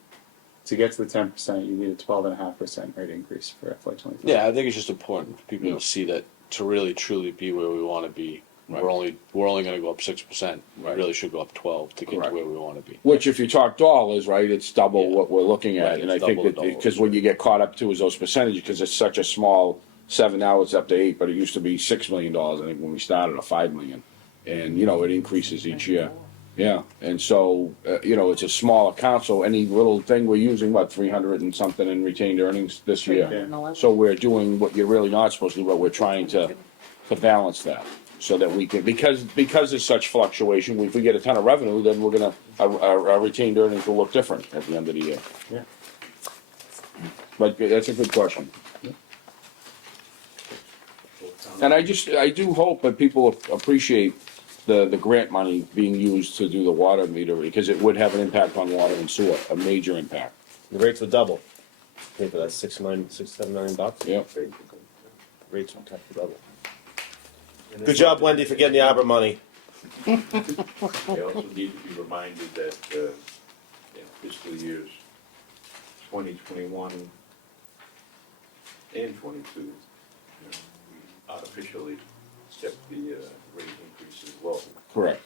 To get to the 10%, you need a 12.5% rate increase for FY25. Yeah, I think it's just important for people to see that, to really truly be where we want to be. Right. We're only going to go up 6%. Right. We really should go up 12 to get Correct. to where we want to be. Which, if you talk dollars, right, it's double Yeah. what we're looking at. Right, And I it's think double that, the dollars. because what you get caught up to is those percentages, because it's such a small 7, now it's up to 8, but it used to be $6 million, I think, when we started, or $5 million. And, it increases each year. Yeah, and so, it's a small account, so any little thing, we're using, 300 and something in retained earnings this year. 311. So we're doing what you're really not supposed to do, but we're trying to balance that, so that we can, because there's such fluctuation, if we get a ton of revenue, then we're gonna, our retained earnings will look different at the end of the year. Yeah. But that's a good question. And I do hope that people appreciate the grant money being used to do the water meter, because it would have an impact on water and sewer, a major impact. The rates would double. Pay for that $7 million bucks. Yeah. Rates would have to double. Good job, Wendy, for getting the arbor money. They also need to be reminded that, in fiscal years 2021 and 22, we artificially kept the rate increases low. Correct.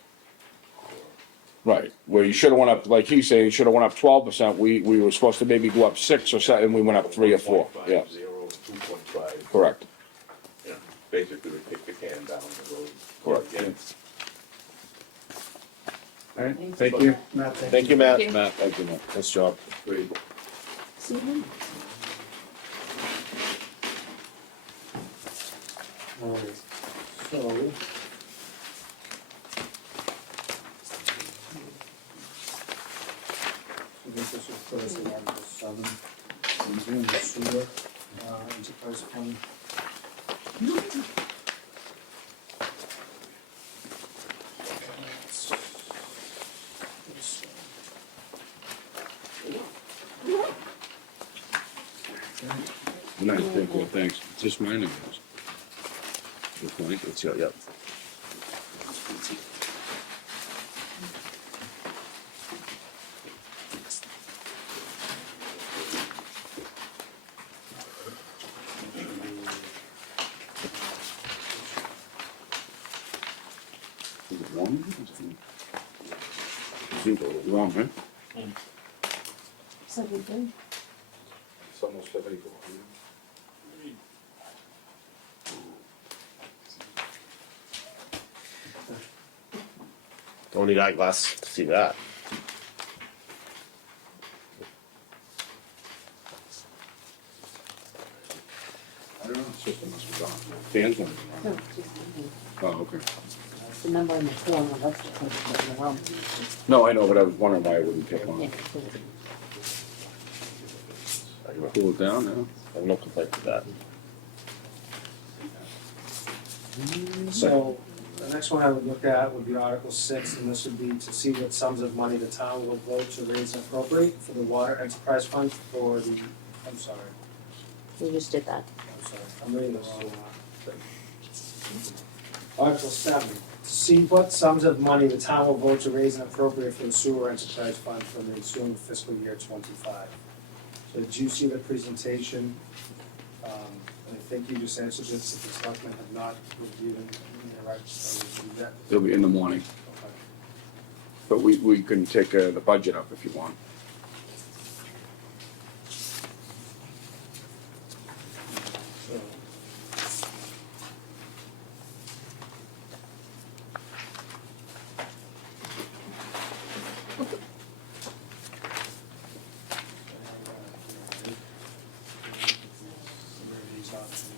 Right, where you should've went up, like he's saying, you should've went up 12%, we were supposed to maybe go up 6 or 7, and we went up 3 or 4, yeah, 2.50, 2.5. correct. Basically, we kick the can down the road. Correct. Again. All right, thank you. Matt, Thank you, Matt. Thank you. Matt, Thank you, Matt. Nice job. Great. See you. Alright, so. I think this will put us in Article 7, and doing the sewer, enterprise fund. Nice, thank you, thanks. It's just mine, I guess. Good point. It's your, yep. Is it one? Seems a little warm, huh? So we do. It's almost 74. Don't need eyeglasses to see that. I don't know, the system must be gone. Fans won't be No, on. just me. Oh, okay. The number in the form, that's the one in the room. No, I know, but I was wondering why it wouldn't kick Yeah, on. I have Cool it down now. no complaint with that. So, the next one I would look at would be Article 6, and this would be to see what sums of money the town will vote to raise and appropriate for the water enterprise fund for the, I'm sorry, We just did that. I'm reading the wrong one. Article 7, to see what sums of money the town will vote to raise and appropriate for the sewer enterprise fund for the ensuing fiscal year 25. So did you see the presentation? I think you just answered this, if the selectmen have not reviewed it, reviewed that. It'll be in the morning, Okay. but we can take the budget up if you want. So, these options.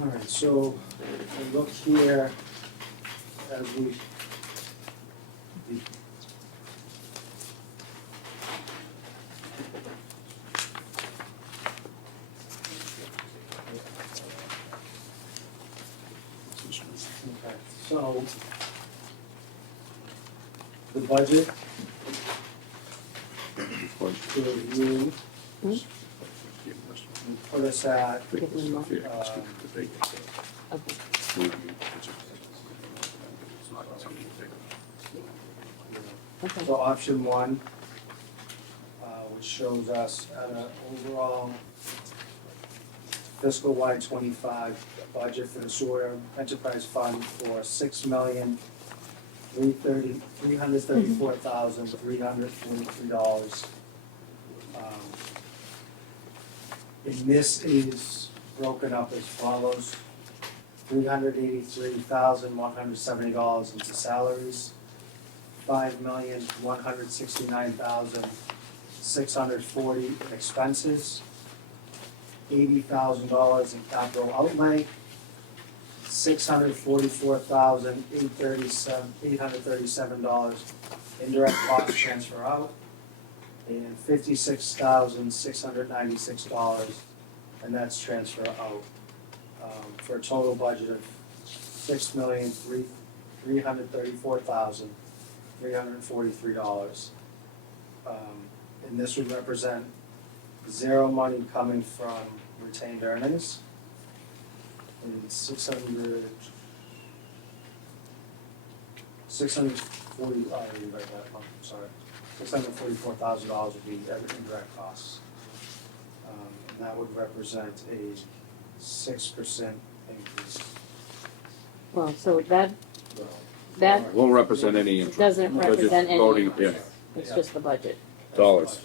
All right, so I look here as we. Okay, so the budget to review, we put us at, Give me more. Okay. Okay. so option 1, which shows us at an overall fiscal wide 25 budget for the sewer enterprise fund for $6,334,343. And this is broken up as follows: $383,170 into salaries, $5,169,640 in expenses, $80,000 in capital outlay, $837 indirect cost transfer out, and $56,696, and that's transfer out, for a total budget of $6,334,343. And this would represent zero money coming from retained earnings, and 640, I didn't write that, I'm sorry. $644,000 would be indirect costs. And that would represent a 6% increase. Well, so that Won't represent any doesn't budget represent any, voting, yeah, it's just the budget. dollars.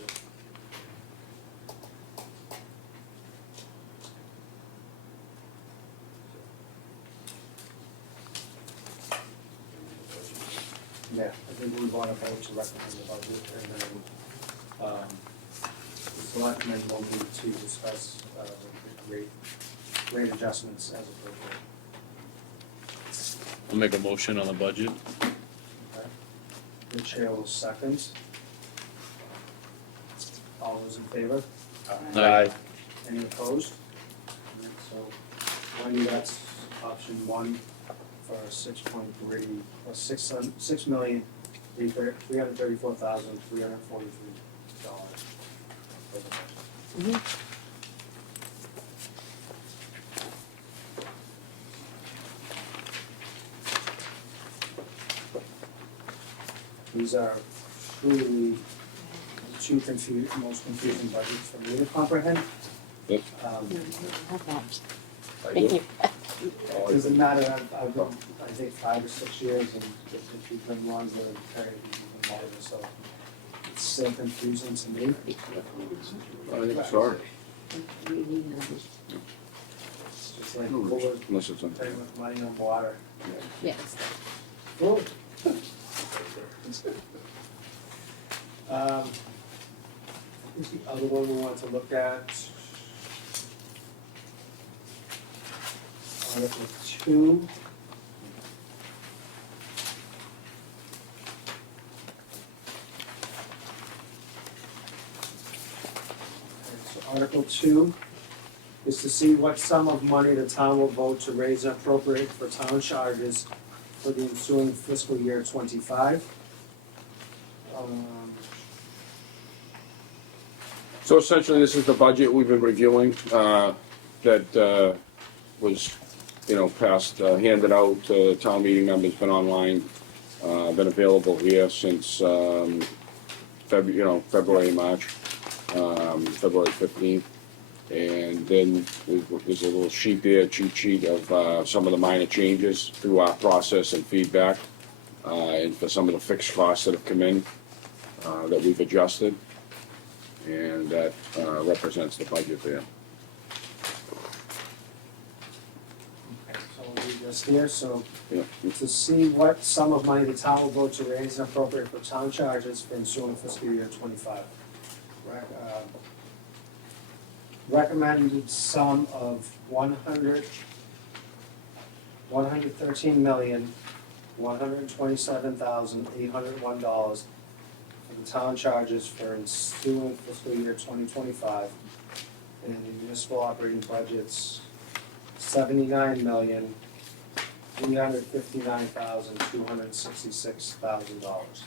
Yeah, I think we want to vote to recommend the budget, and then, the selectmen will need to discuss, the rate adjustments as appropriate. I'll make a motion on the budget. Okay. The chair will second. All those in favor? Aye. Any opposed? So, Wendy, that's option 1 for 6.3, or $6,383,343. $334,343. These are truly the two most confusing budgets for me to comprehend. Yep. Have that. I Thank do. you. It doesn't matter, I've been, I think, 5 or 6 years, and if you've been ones that have carried, you've been longer, so it's so confusing to me. Sorry. It's just like, over Unless it's on. paying with money on water. Yes. Oh. The other one we want to look at, Article 2. So Article 2 is to see what sum of money the town will vote to raise and appropriate for town charges for the ensuing fiscal year 25. So essentially, this is the budget we've been reviewing, that, was, passed, handed out to town meeting members, been online, been available here since, February, March, February 15th. And then there's a little sheet there, cheat sheet of, some of the minor changes through our process and feedback, and for some of the fixed costs that have come in, that we've adjusted. And that, represents the budget there. Okay, so we'll leave this here, so Yeah. to see what sum of money the town will vote to raise and appropriate for town charges for ensuing fiscal year 25. Recommended sum of $113,127,801 for the town charges for ensuing fiscal year 2025. And the municipal operating budget's $79,359,266,000.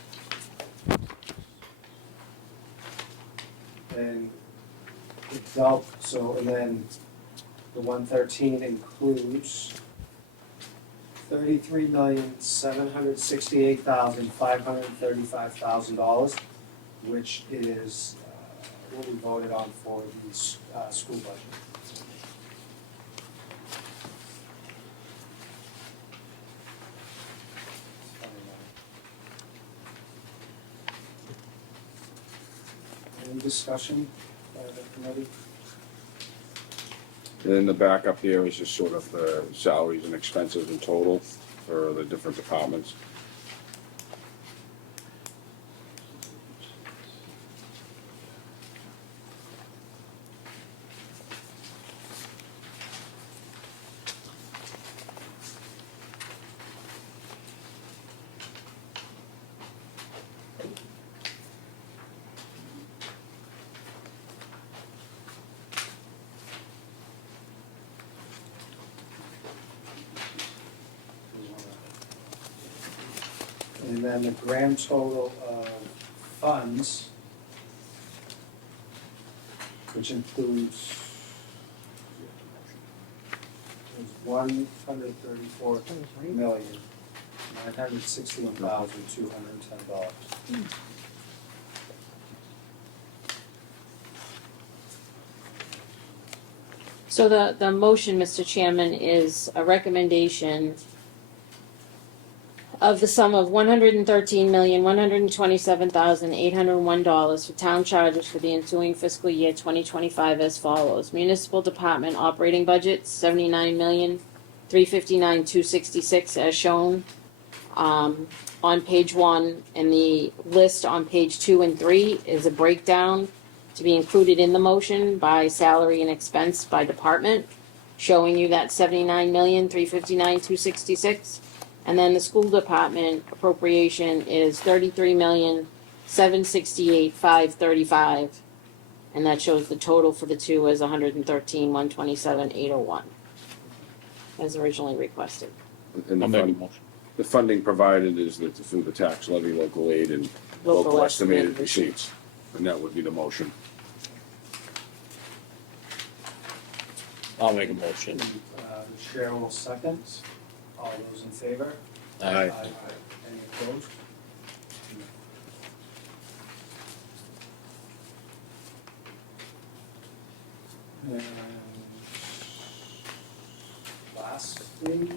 And and then the 113 includes $33,768,535,000, which is what we voted on for the school budget. Any discussion by the committee? And then the back up there is just sort of the salaries and expenses in total for the different departments. And then the grand total of funds, which includes $134,916,210. So the motion, Mr. Chairman, is a recommendation of the sum of $113,127,801 for town charges for the ensuing fiscal year 2025 as follows. Municipal Department operating budget, $79,359,266 as shown on page 1, and the list on page 2 and 3 is a breakdown to be included in the motion by salary and expense by department, showing you that $79,359,266. And then the school department appropriation is $33,768,535, and that shows the total for the two as $113,127,801, as originally requested. In the I'll make a fund, motion. the funding provided is that through the tax levy, local aid, and local estimated receipts. And that would be the motion. I'll make a motion. The chair will second. All those in favor? Aye. Any opposed? And lastly,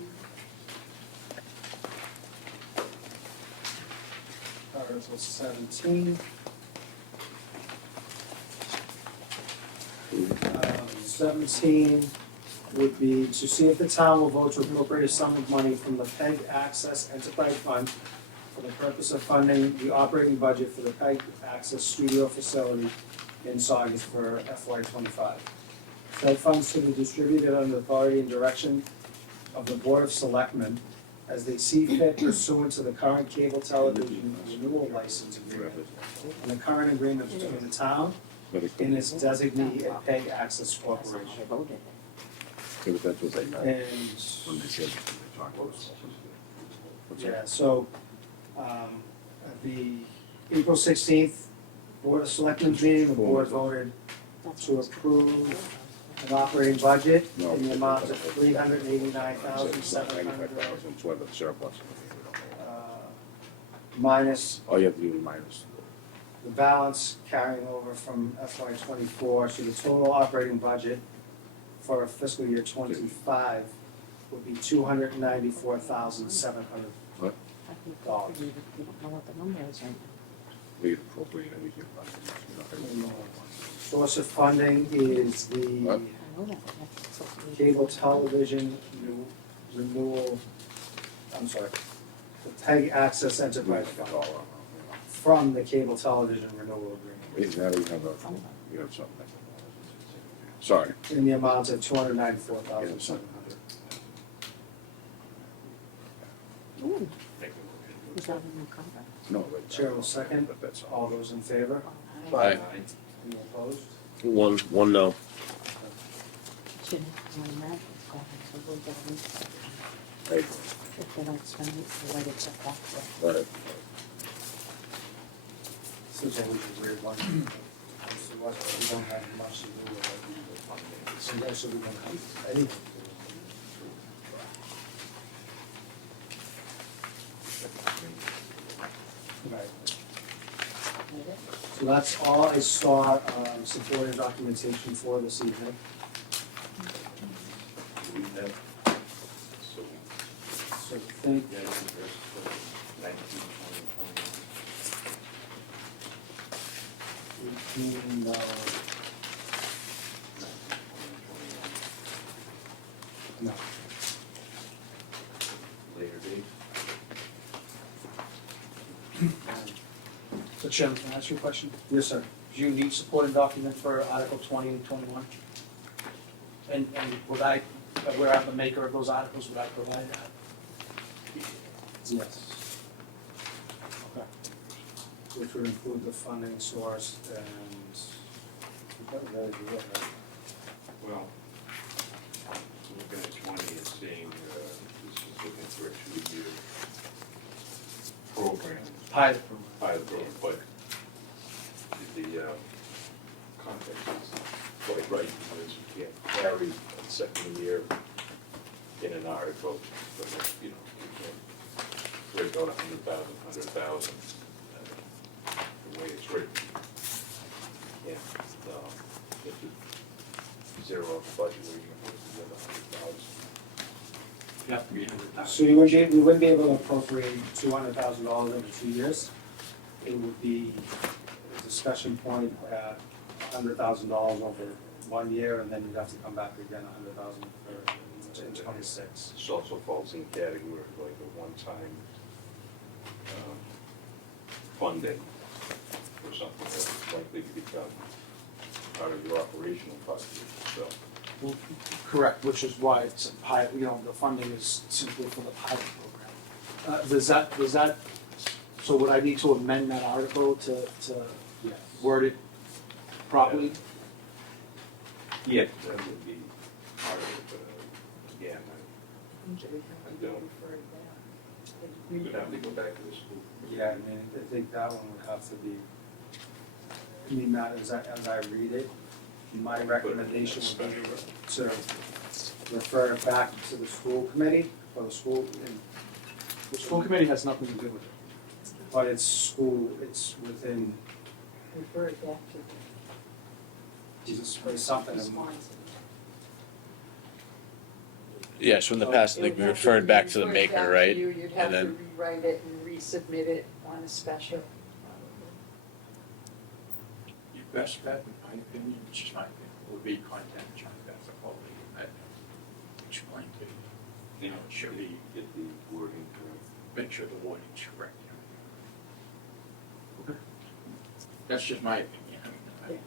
Article 17. 17 would be to see if the town will vote to appropriate a sum of money from the PEG Access Enterprise Fund for the purpose of funding the operating budget for the PEG Access Studio facility in Saugus for FY '25. Said funds to be distributed under the authority and direction of the Board of Selectmen as they see fit pursuant to the current cable television renewal license agreement and the current agreement between the town and its designee at PEG Access Corporation. And, yeah, so, at the April 16th Board of Selectmen meeting, the board voted to approve an operating budget in the amount of $389,700, surplus. minus All you have to do is minus. the balance carrying over from FY '24, so the total operating budget for fiscal year '25 would be $294,700. What? Dollars. You don't know what the number is right We appropriate anything. Source of funding is What? the now. I know that, but that's supposed to be- cable television renewal, I'm sorry, the PEG Access Enterprise Fund from the cable television renewal agreement You have something. Sorry. in the amount of $294,700. Ooh, is that in the contract? No, but. Chair will second. But that's all. All those in favor? Aye. Any opposed? One no. Shouldn't have to imagine it's going to, so we'll get them. Right. If they don't spend it, they'll write it check back to Right. Seems like a weird one. So what, we don't have much to do with it. So actually we don't have anything. Right. So that's all I saw, supporting documentation for this evening. We have, so, So I think, yeah, verse 19, 20, 18, no. later date. So Chairman, can I ask you a question? Yes, sir. Do you need supporting document for Article 20 and 21? And would I, where I'm the maker of those articles, would I provide that? Yes. Okay. Which would include the funding source and. Well, looking at 20, it's saying, this is looking for a 2-year program, Pilot program. pilot program, but the context is quite right, because you can't carry a second year in an article, but, you can't break out 100,000, the way it's written. Yeah, if you zero out the budget where you can put the other 100,000. You have to be 100,000. So we wouldn't be able to appropriate $200,000 over 2 years. It would be a discussion point at $100,000 over 1 year, and then you'd have to come back again, $100,000 in 26. This also falls in the category of like a one-time funding for something that's likely to become part of your operational budget, so. Well, correct, which is why it's a pilot, the funding is simply for the pilot program. Does that, so would I need to amend that article to Yes. word it properly? Yeah, that would be part of it, but again, I don't. You would have to go back to the school. Yeah, I mean, I think that one would have to be, I mean, Matt, as I read it, my recommendation would be to refer it back to the school committee, or the school, The school committee has nothing to do with it. but it's school, it's within, Refer it back to Jesus, there's something. the in- sponsor. Yes, from the past, I think we referred back to the maker, right? You'd have And to then- rewrite it and resubmit it on a special. Your best bet, in my opinion, it's just my opinion, would be contact John Beth Foley and let him explain to you, it should be, Get the wording correct. make sure the wording's correct. That's just my opinion. I mean,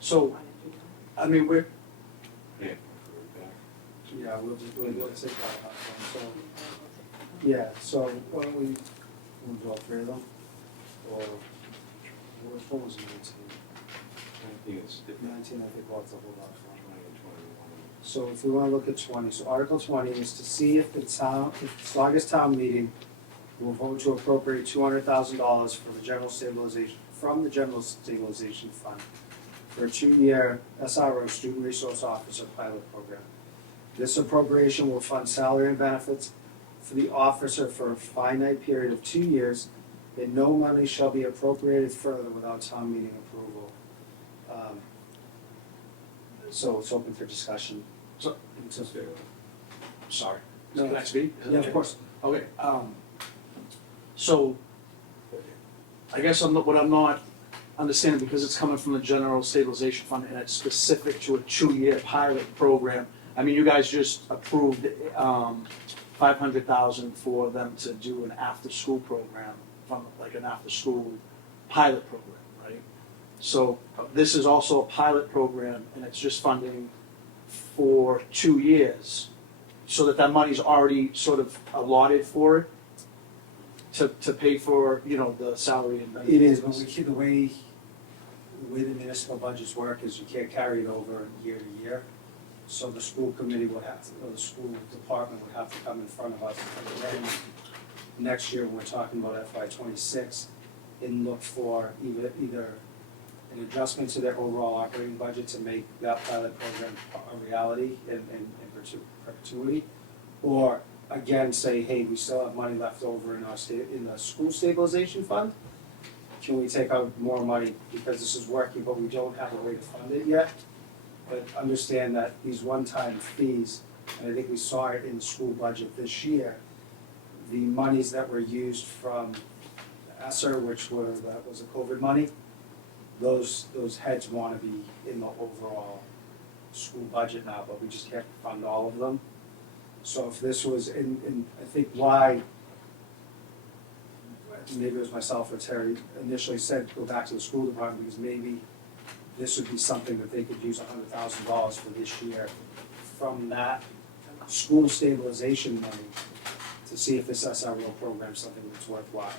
So, Wanna do that? I mean, we're, Yeah, refer it back. Yeah, we'll take that one, so, yeah, so why don't we'll do all three of them? Or, what was it, 19? I think it's different. 19, I think we'll have to hold off on. 20 and 21. So if we wanna look at 20, so Article 20 is to see if the Saugus town meeting will vote to appropriate $200,000 for the general stabilization, from the general stabilization fund for a 2-year SRO, Student Resource Officer pilot program. This appropriation will fund salary and benefits for the officer for a finite period of 2 years, and no money shall be appropriated further without town meeting approval. So it's open for discussion. So- It's just- sorry, No, can I speak? Is that Yeah, okay? of course. Okay, so, I guess what I'm not understanding, because it's coming from the general stabilization fund and it's specific to a 2-year pilot program. I mean, you guys just approved, $500,000 for them to do an after-school program, from like an after-school pilot program, right? So, this is also a pilot program and it's just funding for 2 years, so that money's already sort of allotted for it to pay for, the salary and benefits. It is, but the way the municipal budgets work is you can't carry it over year to year. So the school committee would have to, or the school department would have to come in front of us again next year when we're talking about FY '26 and look for either an adjustment to their overall operating budget to make that pilot program a reality in perpetuity, or again, say, hey, we still have money left over in the school stabilization fund. Can we take out more money because this is working, but we don't have a way to fund it yet? But understand that these one-time fees, and I think we saw it in the school budget this year, the monies that were used from ESSER, that was the COVID money, those heads wanna be in the overall school budget now, but we just can't fund all of them. So if this was, and I think why, maybe it was myself or Terry initially said, go back to the school department, because maybe this would be something that they could use $100,000 for this year from that school stabilization money to see if this SRO program is something that's worthwhile.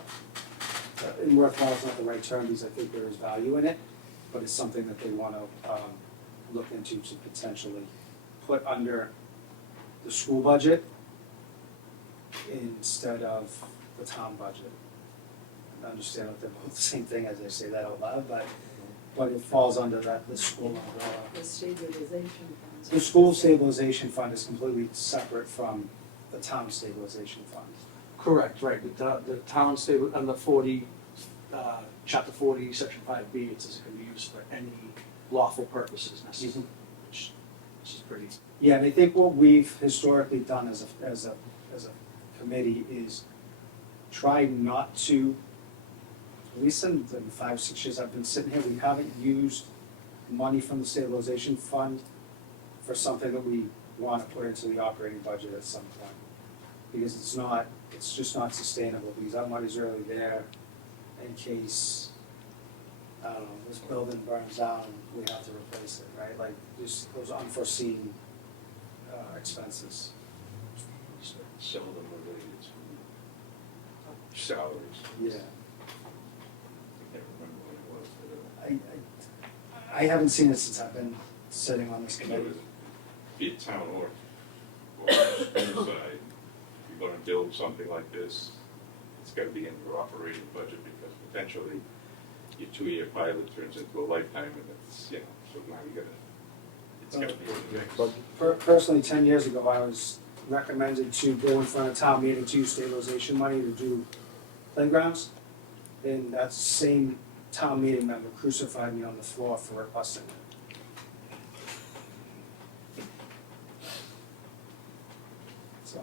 And worthwhile is not the right term, because I think there is value in it, but it's something that they wanna, look into to potentially put under the school budget instead of the town budget. I understand that they're both the same thing as I say that out loud, but it falls under the school umbrella. The stabilization funds. The school stabilization fund is completely separate from the town stabilization fund. Correct, right, the town stable, under 40, chapter 40, section 5B, it says it can be used for any lawful purposes necessary, which is pretty. Yeah, and I think what we've historically done as a committee is try not to, at least in the 5, 6 years I've been sitting here, we haven't used money from the stabilization fund for something that we wanna put into the operating budget at some point. Because it's just not sustainable, because that money's really there in case, I don't know, this building burns down, we have to replace it, right? Like, just those unforeseen expenses. Some of them are related to salaries. Yeah. I can't remember what it was, but, I haven't seen it since I've been sitting on this it committee. was, be it town or school side, you you're gonna build something like this, it's gotta be in your operating budget, because potentially your 2-year pilot turns into a lifetime, and it's, you know, so now you gotta, it's gotta be in the mix. Personally, 10 years ago, I was recommended to go in front of town meeting to use stabilization money to do playgrounds. And that same town meeting member crucified me on the floor for requesting it. So,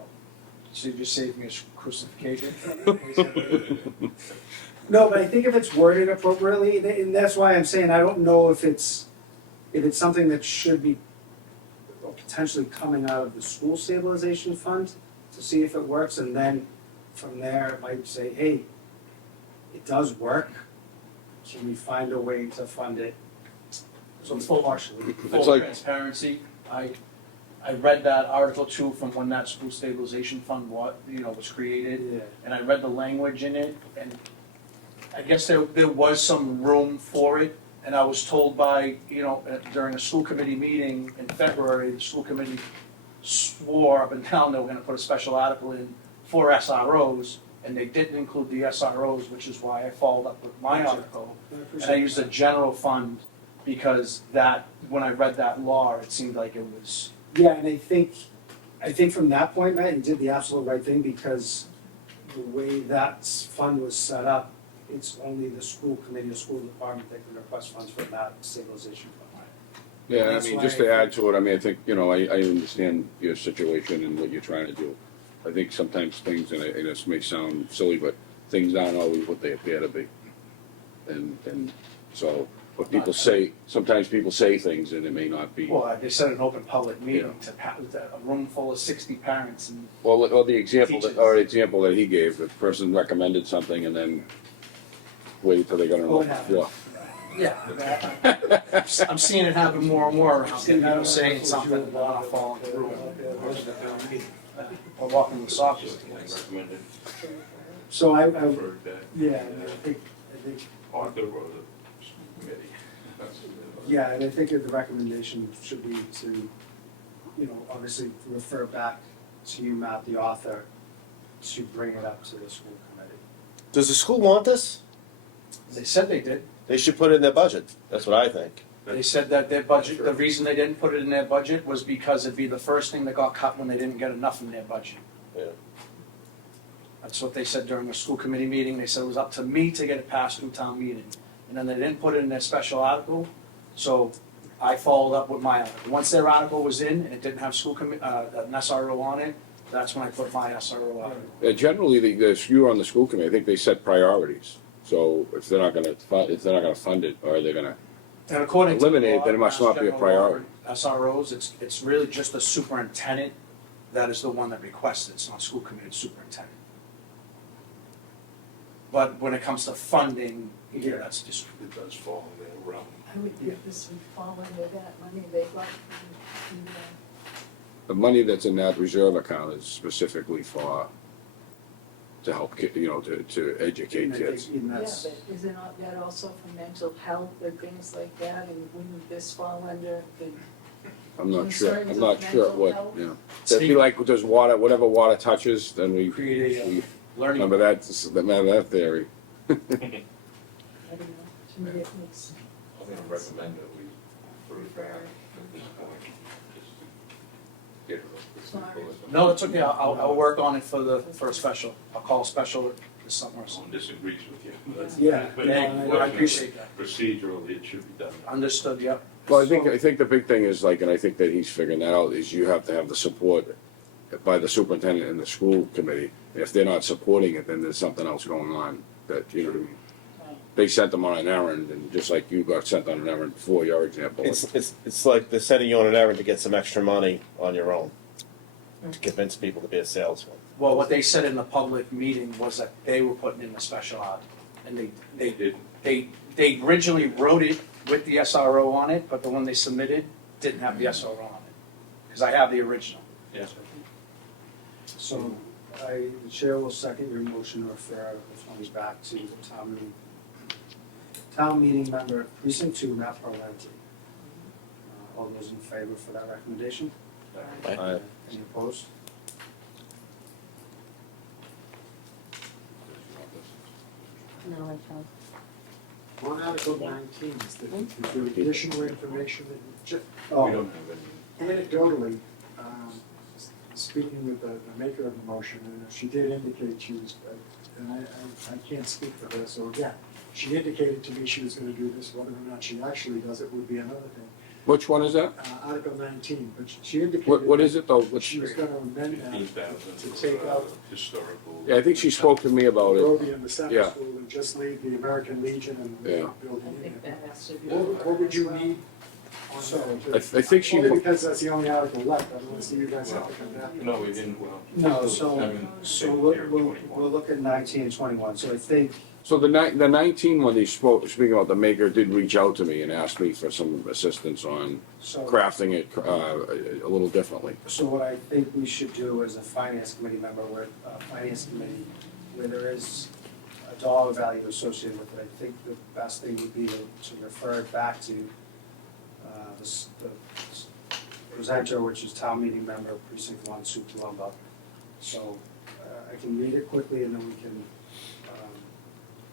So you just saved me a crucifixion? no, but I think if it's worded appropriately, and that's why I'm saying I don't know if it's something that should be potentially coming out of the school stabilization fund to see if it works, and then from there, it might say, hey, it does work. Can we find a way to fund it? So full, Partially. full like- transparency, I read that Article 2 from when that school stabilization fund was created, Yeah. and I read the language in it, and I guess there was some room for it, and I was told by, during a school committee meeting in February, the school committee swore up and down they were gonna put a special article in for SROs, and they didn't include the SROs, which is why I followed up with my article. And I used the general fund, because when I read that law, it seemed like it was, Yeah, and I think from that point, Matt, you did the absolute right thing, because the way that fund was set up, it's only the school committee or school department that can request funds for that stabilization fund. Yeah, I That's mean, why just I to add think- to it, I mean, I think, I understand your situation and what you're trying to do. I think sometimes things, and this may sound silly, but things aren't always what they appear to be. And so, what people say, sometimes people say things and it may not be. well, they said an open public meeting to a room full of 60 parents, and Or the example, Teachers. or the example that he gave, the person recommended something and then waited till they got it on the floor. yeah, I'm seeing it happen more and more around here, people saying something and not following through. Or walking the Saugus. Recommended So I for that. yeah, and I think, Arthur or the committee. That's- yeah, and I think that the recommendation should be to, obviously refer back to you, Matt, the author, to bring it up to the school committee. Does the school want this? They said they did. They should put it in their budget. That's what I think. They said that their budget, the reason they didn't put it in their budget was because it'd be the first thing that got cut when they didn't get enough in their budget. Yeah. That's what they said during a school committee meeting. They said it was up to me to get it passed through town meeting. And then they didn't put it in their special article, so I followed up with my article. Once their article was in and it didn't have an SRO on it, that's when I put my SRO article. Generally, you're on the school committee, I think they set priorities. So if they're not gonna fund it, or they're gonna, And according to the Eliminate, law, then it must Mass not be a General priority. Law, SROs, it's really just the superintendent that is the one that requests it. It's not school committee, it's superintendent. But when it comes to funding, that's just, It does fall in their realm. I would think this would fall under that money they got from the money that's in that reserve account is specifically to help to educate And I kids. think even yeah, that's, but isn't that also for mental health or things like that, and wouldn't this fall under the, I'm not sure, Concerns I'm not of sure mental what, health? That'd be like, there's water, whatever water touches, then we create a learning. remember that theory. I don't know, to me it makes I'm gonna recommend that we refer back at this point, just to get it. Sorry. No, it's okay. I'll work on it for a special. I'll call a special this summer. Someone disagrees with you. That's- Yeah. but Thank you. I appreciate that. Procedurally, it should be done. Understood, yep. Well, I think the big thing is and I think that he's figuring that out, is you have to have the support by the superintendent and the school committee. If they're not supporting it, then there's something else going on that, they sent them on an errand, and just like you got sent on an errand before, your example. It's like they're sending you on an errand to get some extra money on your own to convince people to be a salesman. Well, what they said in the public meeting was that they were putting in a special article. And they originally wrote it with the SRO on it, but the one they submitted didn't have the SRO on it. Because I have the original. Yeah. so the chair will second your motion to refer the funds back to the town meeting member precinct 2, Matt Parlenti. All those in favor for that recommendation? Any opposed? No, I don't. On Article 19, is there additional information that you We Oh, don't have any. Anecdotally, speaking with the maker of the motion, and she did indicate she was, and I can't speak for her, so again, she indicated to me she was gonna do this, whether or not she actually does it would be another thing. Which one is that? Article 19, but she indicated. What is it though? that She was gonna amend that 15,000 to take out historical. Yeah, I think she spoke to me about it. Roby and the center Yeah. school and just leave the American Legion and the Yeah. I building in think there. that has to be. What would you need on So, that? I think she, Only because that's the only article left, I don't wanna see you guys have to come back. No, we didn't, well. no, so we'll, Here, we'll, 21. we'll look at 19 and 21, so I think, so the 19 one they spoke, speaking about the maker, did reach out to me and ask me for some assistance on so. crafting it a little differently. So what I think we should do as a finance committee member, where, finance committee, where there is a dollar value associated with it, I think the best thing would be to refer it back to, the presenter, which is town meeting member, precinct 1, Sue Palumbo. So, I can read it quickly and then we can,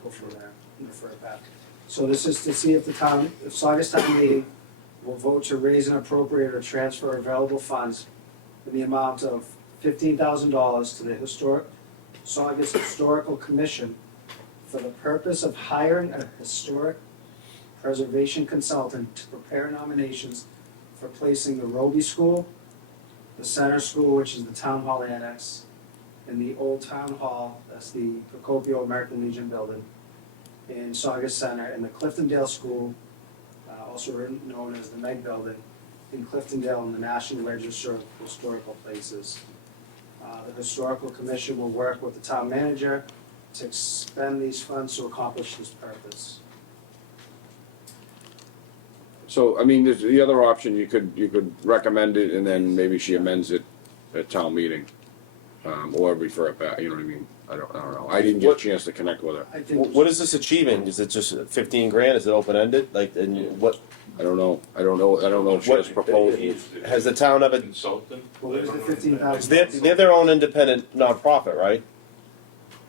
go from there and refer it back. So this is to see if if Saugus town meeting will vote to raise and appropriate or transfer available funds in the amount of $15,000 to the Saugus Historical Commission for the purpose of hiring a historic preservation consultant to prepare nominations for placing the Roby School, the Center School, which is the Town Hall Annex, and the Old Town Hall, that's the Procopio American Legion building, in Saugus Center, and the Cliftondale School, also known as the Meg Building, in Cliftondale in the National Register of Historical Places. The Historical Commission will work with the town manager to expend these funds to accomplish this purpose. So, I mean, there's the other option, you could recommend it and then maybe she amends it at town meeting. Or refer it back, you know what I mean? I don't know. I didn't get a What- chance to connect with her. I think. What is this achieving? Is it just 15 grand? Is it open ended? Like, and what I don't know if she has What- proposals. has the town ever? Consultant? Well, there's the 15,000. They're their own independent nonprofit, right?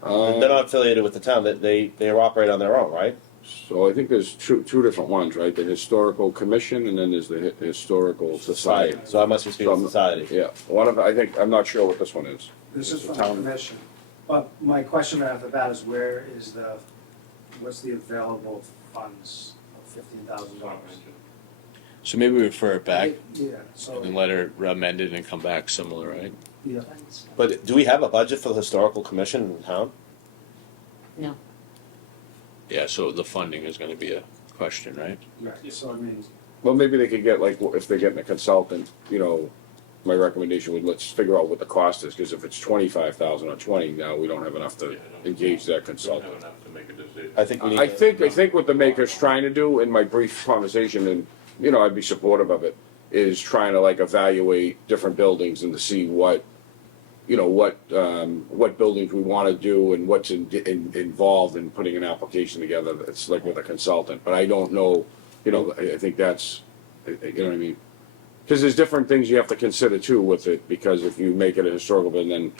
Uh, They're not affiliated with the town. They operate on their own, right? So I think there's two different ones, right? The Historical Commission and then there's the Historical Society. So I must be speaking of society. Yeah, I'm not sure what this one is. This is It's a from the town- commission. But my question right off the bat is what's the available funds of $15,000? So maybe we refer it back Yeah, so, and let her amend it and come back similar, right? yeah, But do we have a budget for the historical commission in town? No. Yeah, so the funding is gonna be a question, right? right, so I mean, Well, maybe they could get, like, if they're getting a consultant, my recommendation would, let's figure out what the cost is, because if it's 25,000 or 20, now we don't have enough to engage that Don't have consultant. enough to make a decision. I think we need. I think what the maker's trying to do, in my brief conversation, and, I'd be supportive of it, is trying to like evaluate different buildings and to see what buildings we wanna do and what's involved in putting an application together. It's like with a consultant, but I don't know, I think that's, you know what I mean? Cause there's different things you have to consider too with it, because if you make it a historical building, then,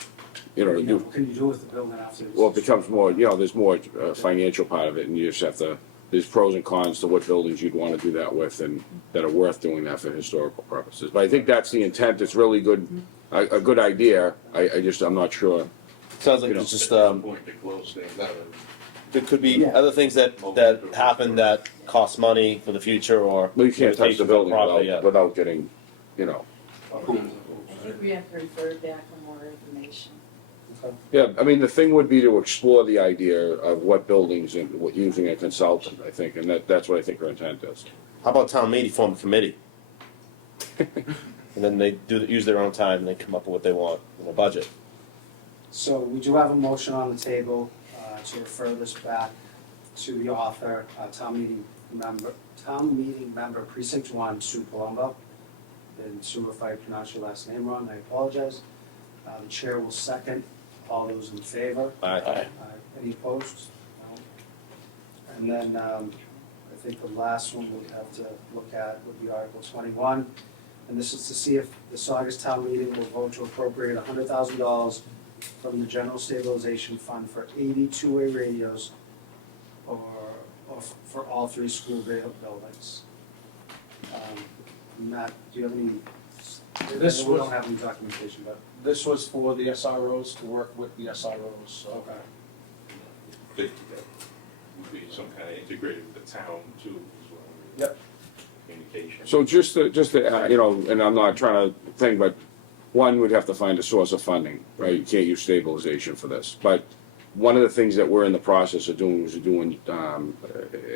what can you do with the building after? well, it becomes more, there's more financial part of it, and you just have to, there's pros and cons to what buildings you'd wanna do that with, and that are worth doing that for historical purposes. But I think that's the intent, it's really good, a good idea, I'm not sure. Sounds like You know, it's just, At some point to close things out. there could be Yeah. other things that happen that cost money for the future or. Well, you can't touch the limitations on building property, yeah. without getting, I think we have to refer back for more information. Yeah, I mean, the thing would be to explore the idea of what buildings and what using a consultant, I think, and that's what I think her intent is. How about town meeting form a committee? And then they use their own time and they come up with what they want in a budget. So we do have a motion on the table to refer this back to the author, town meeting member precinct 1, Sue Palumbo. And Sue, if I pronounce your last name wrong, I apologize. The chair will second. All those in favor? Aye. Any opposed? No. And then, I think the last one we'd have to look at would be Article 21. And this is to see if the Saugus Town Meeting will vote to appropriate $100,000 from the General Stabilization Fund for 80 two-way radios for all three school buildings. Matt, do you have any, This we was- don't have any documentation, but, This was for the SROs to work with the SROs, so. okay. That would be some kind of integrated with the town too, as well. Yep. Communication. So just to, you know, and I'm not trying to think, but one would have to find a source of funding, right? You can't use stabilization for this. But one of the things that we're in the process of doing,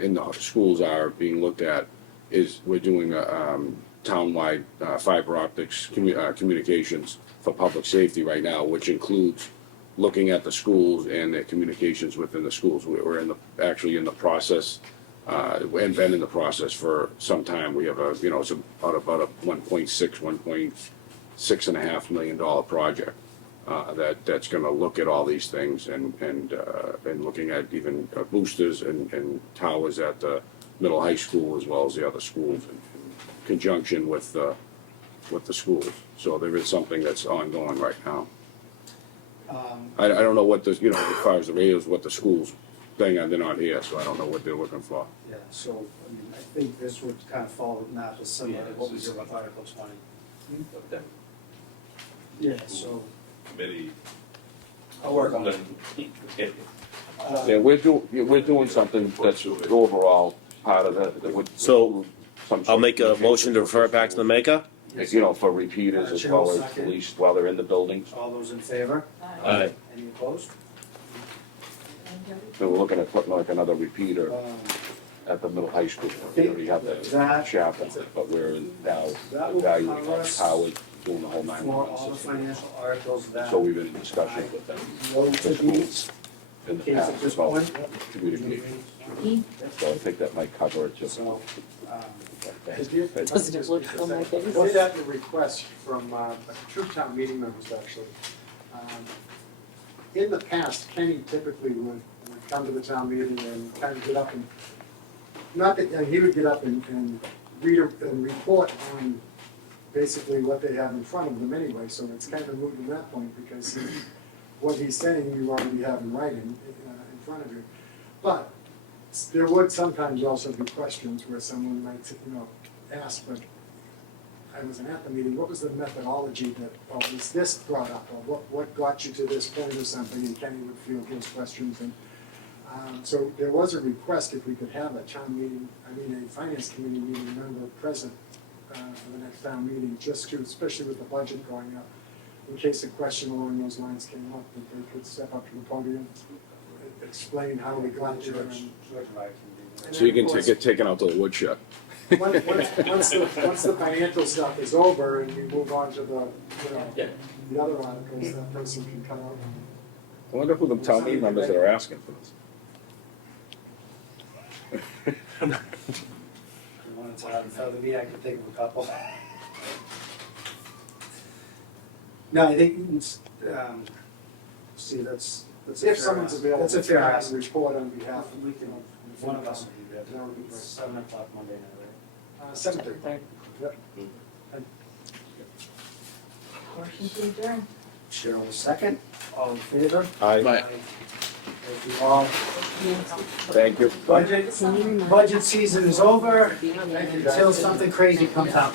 in the schools are being looked at, is we're doing a townwide fiber optics communications for public safety right now, which includes looking at the schools and their communications within the schools. We're actually in the process, and been in the process for some time. We have it's about a $1.6 million project that's going to look at all these things and looking at even boosters and towers at the middle high school as well as the other schools in conjunction with the schools. So there is something that's ongoing right now. I don't know what as far as the radios, what the schools thing, they're not here, so I don't know what they're looking for. Yeah, so, I mean, I think this would kind of fall with Matt, is similar to what we did with Article 20. But that Yeah, so, committee. I'll work on it. Yeah, we're doing something that's overall part of that would. So, some sort I'll of make a motion to refer it back to the maker. for repeaters as Chair well will as second. police while they're in the buildings. All those in favor? Aye. Any opposed? So we're looking at putting like another repeater Um, at the middle high school. We already have the That- chapel, but we're now That will evaluating cover us Howard doing the whole For all 911 the system. financial articles that. So we've been in discussion with them Go to these, in the case at past this about point. communication. So I think that might cover it just. So, Doesn't it look on my face? Was that a request from two town meeting members, actually? In the past, Kenny typically would come to the town meeting and kind of get up and, not that, he would get up and read and report on basically what they have in front of them anyway, so it's kind of moot from that point, because what he's saying you already have in writing in front of you. But there would sometimes also be questions where someone might, ask, but I wasn't at the meeting, what was the methodology that, or was this brought up, or what got you to this point or something, and Kenny would field those questions, and so there was a request if we could have a finance committee meeting member present for the next town meeting, just to, especially with the budget going up, in case a question along those lines came up, that they could step up to the podium, explain how we got there. And So you then, can of course, get taken out to the woodshed. once the financial stuff is over and we move on to the other articles, that person can come out. I wonder who the town meeting members that are asking for this. if you wanted to have in front of me, I could think of a couple. No, I think, see, that's a fair If someone's ask. available That's a to fair have ask. a report on behalf of, We can, one of us will be there. That would be great. 7:00 Monday night, 7:30. Yep. Motion to adjourn. right? Cheryl will second, all in favor? Aye. Right. Thank you all. Thank you. Budget season is over until something crazy comes out.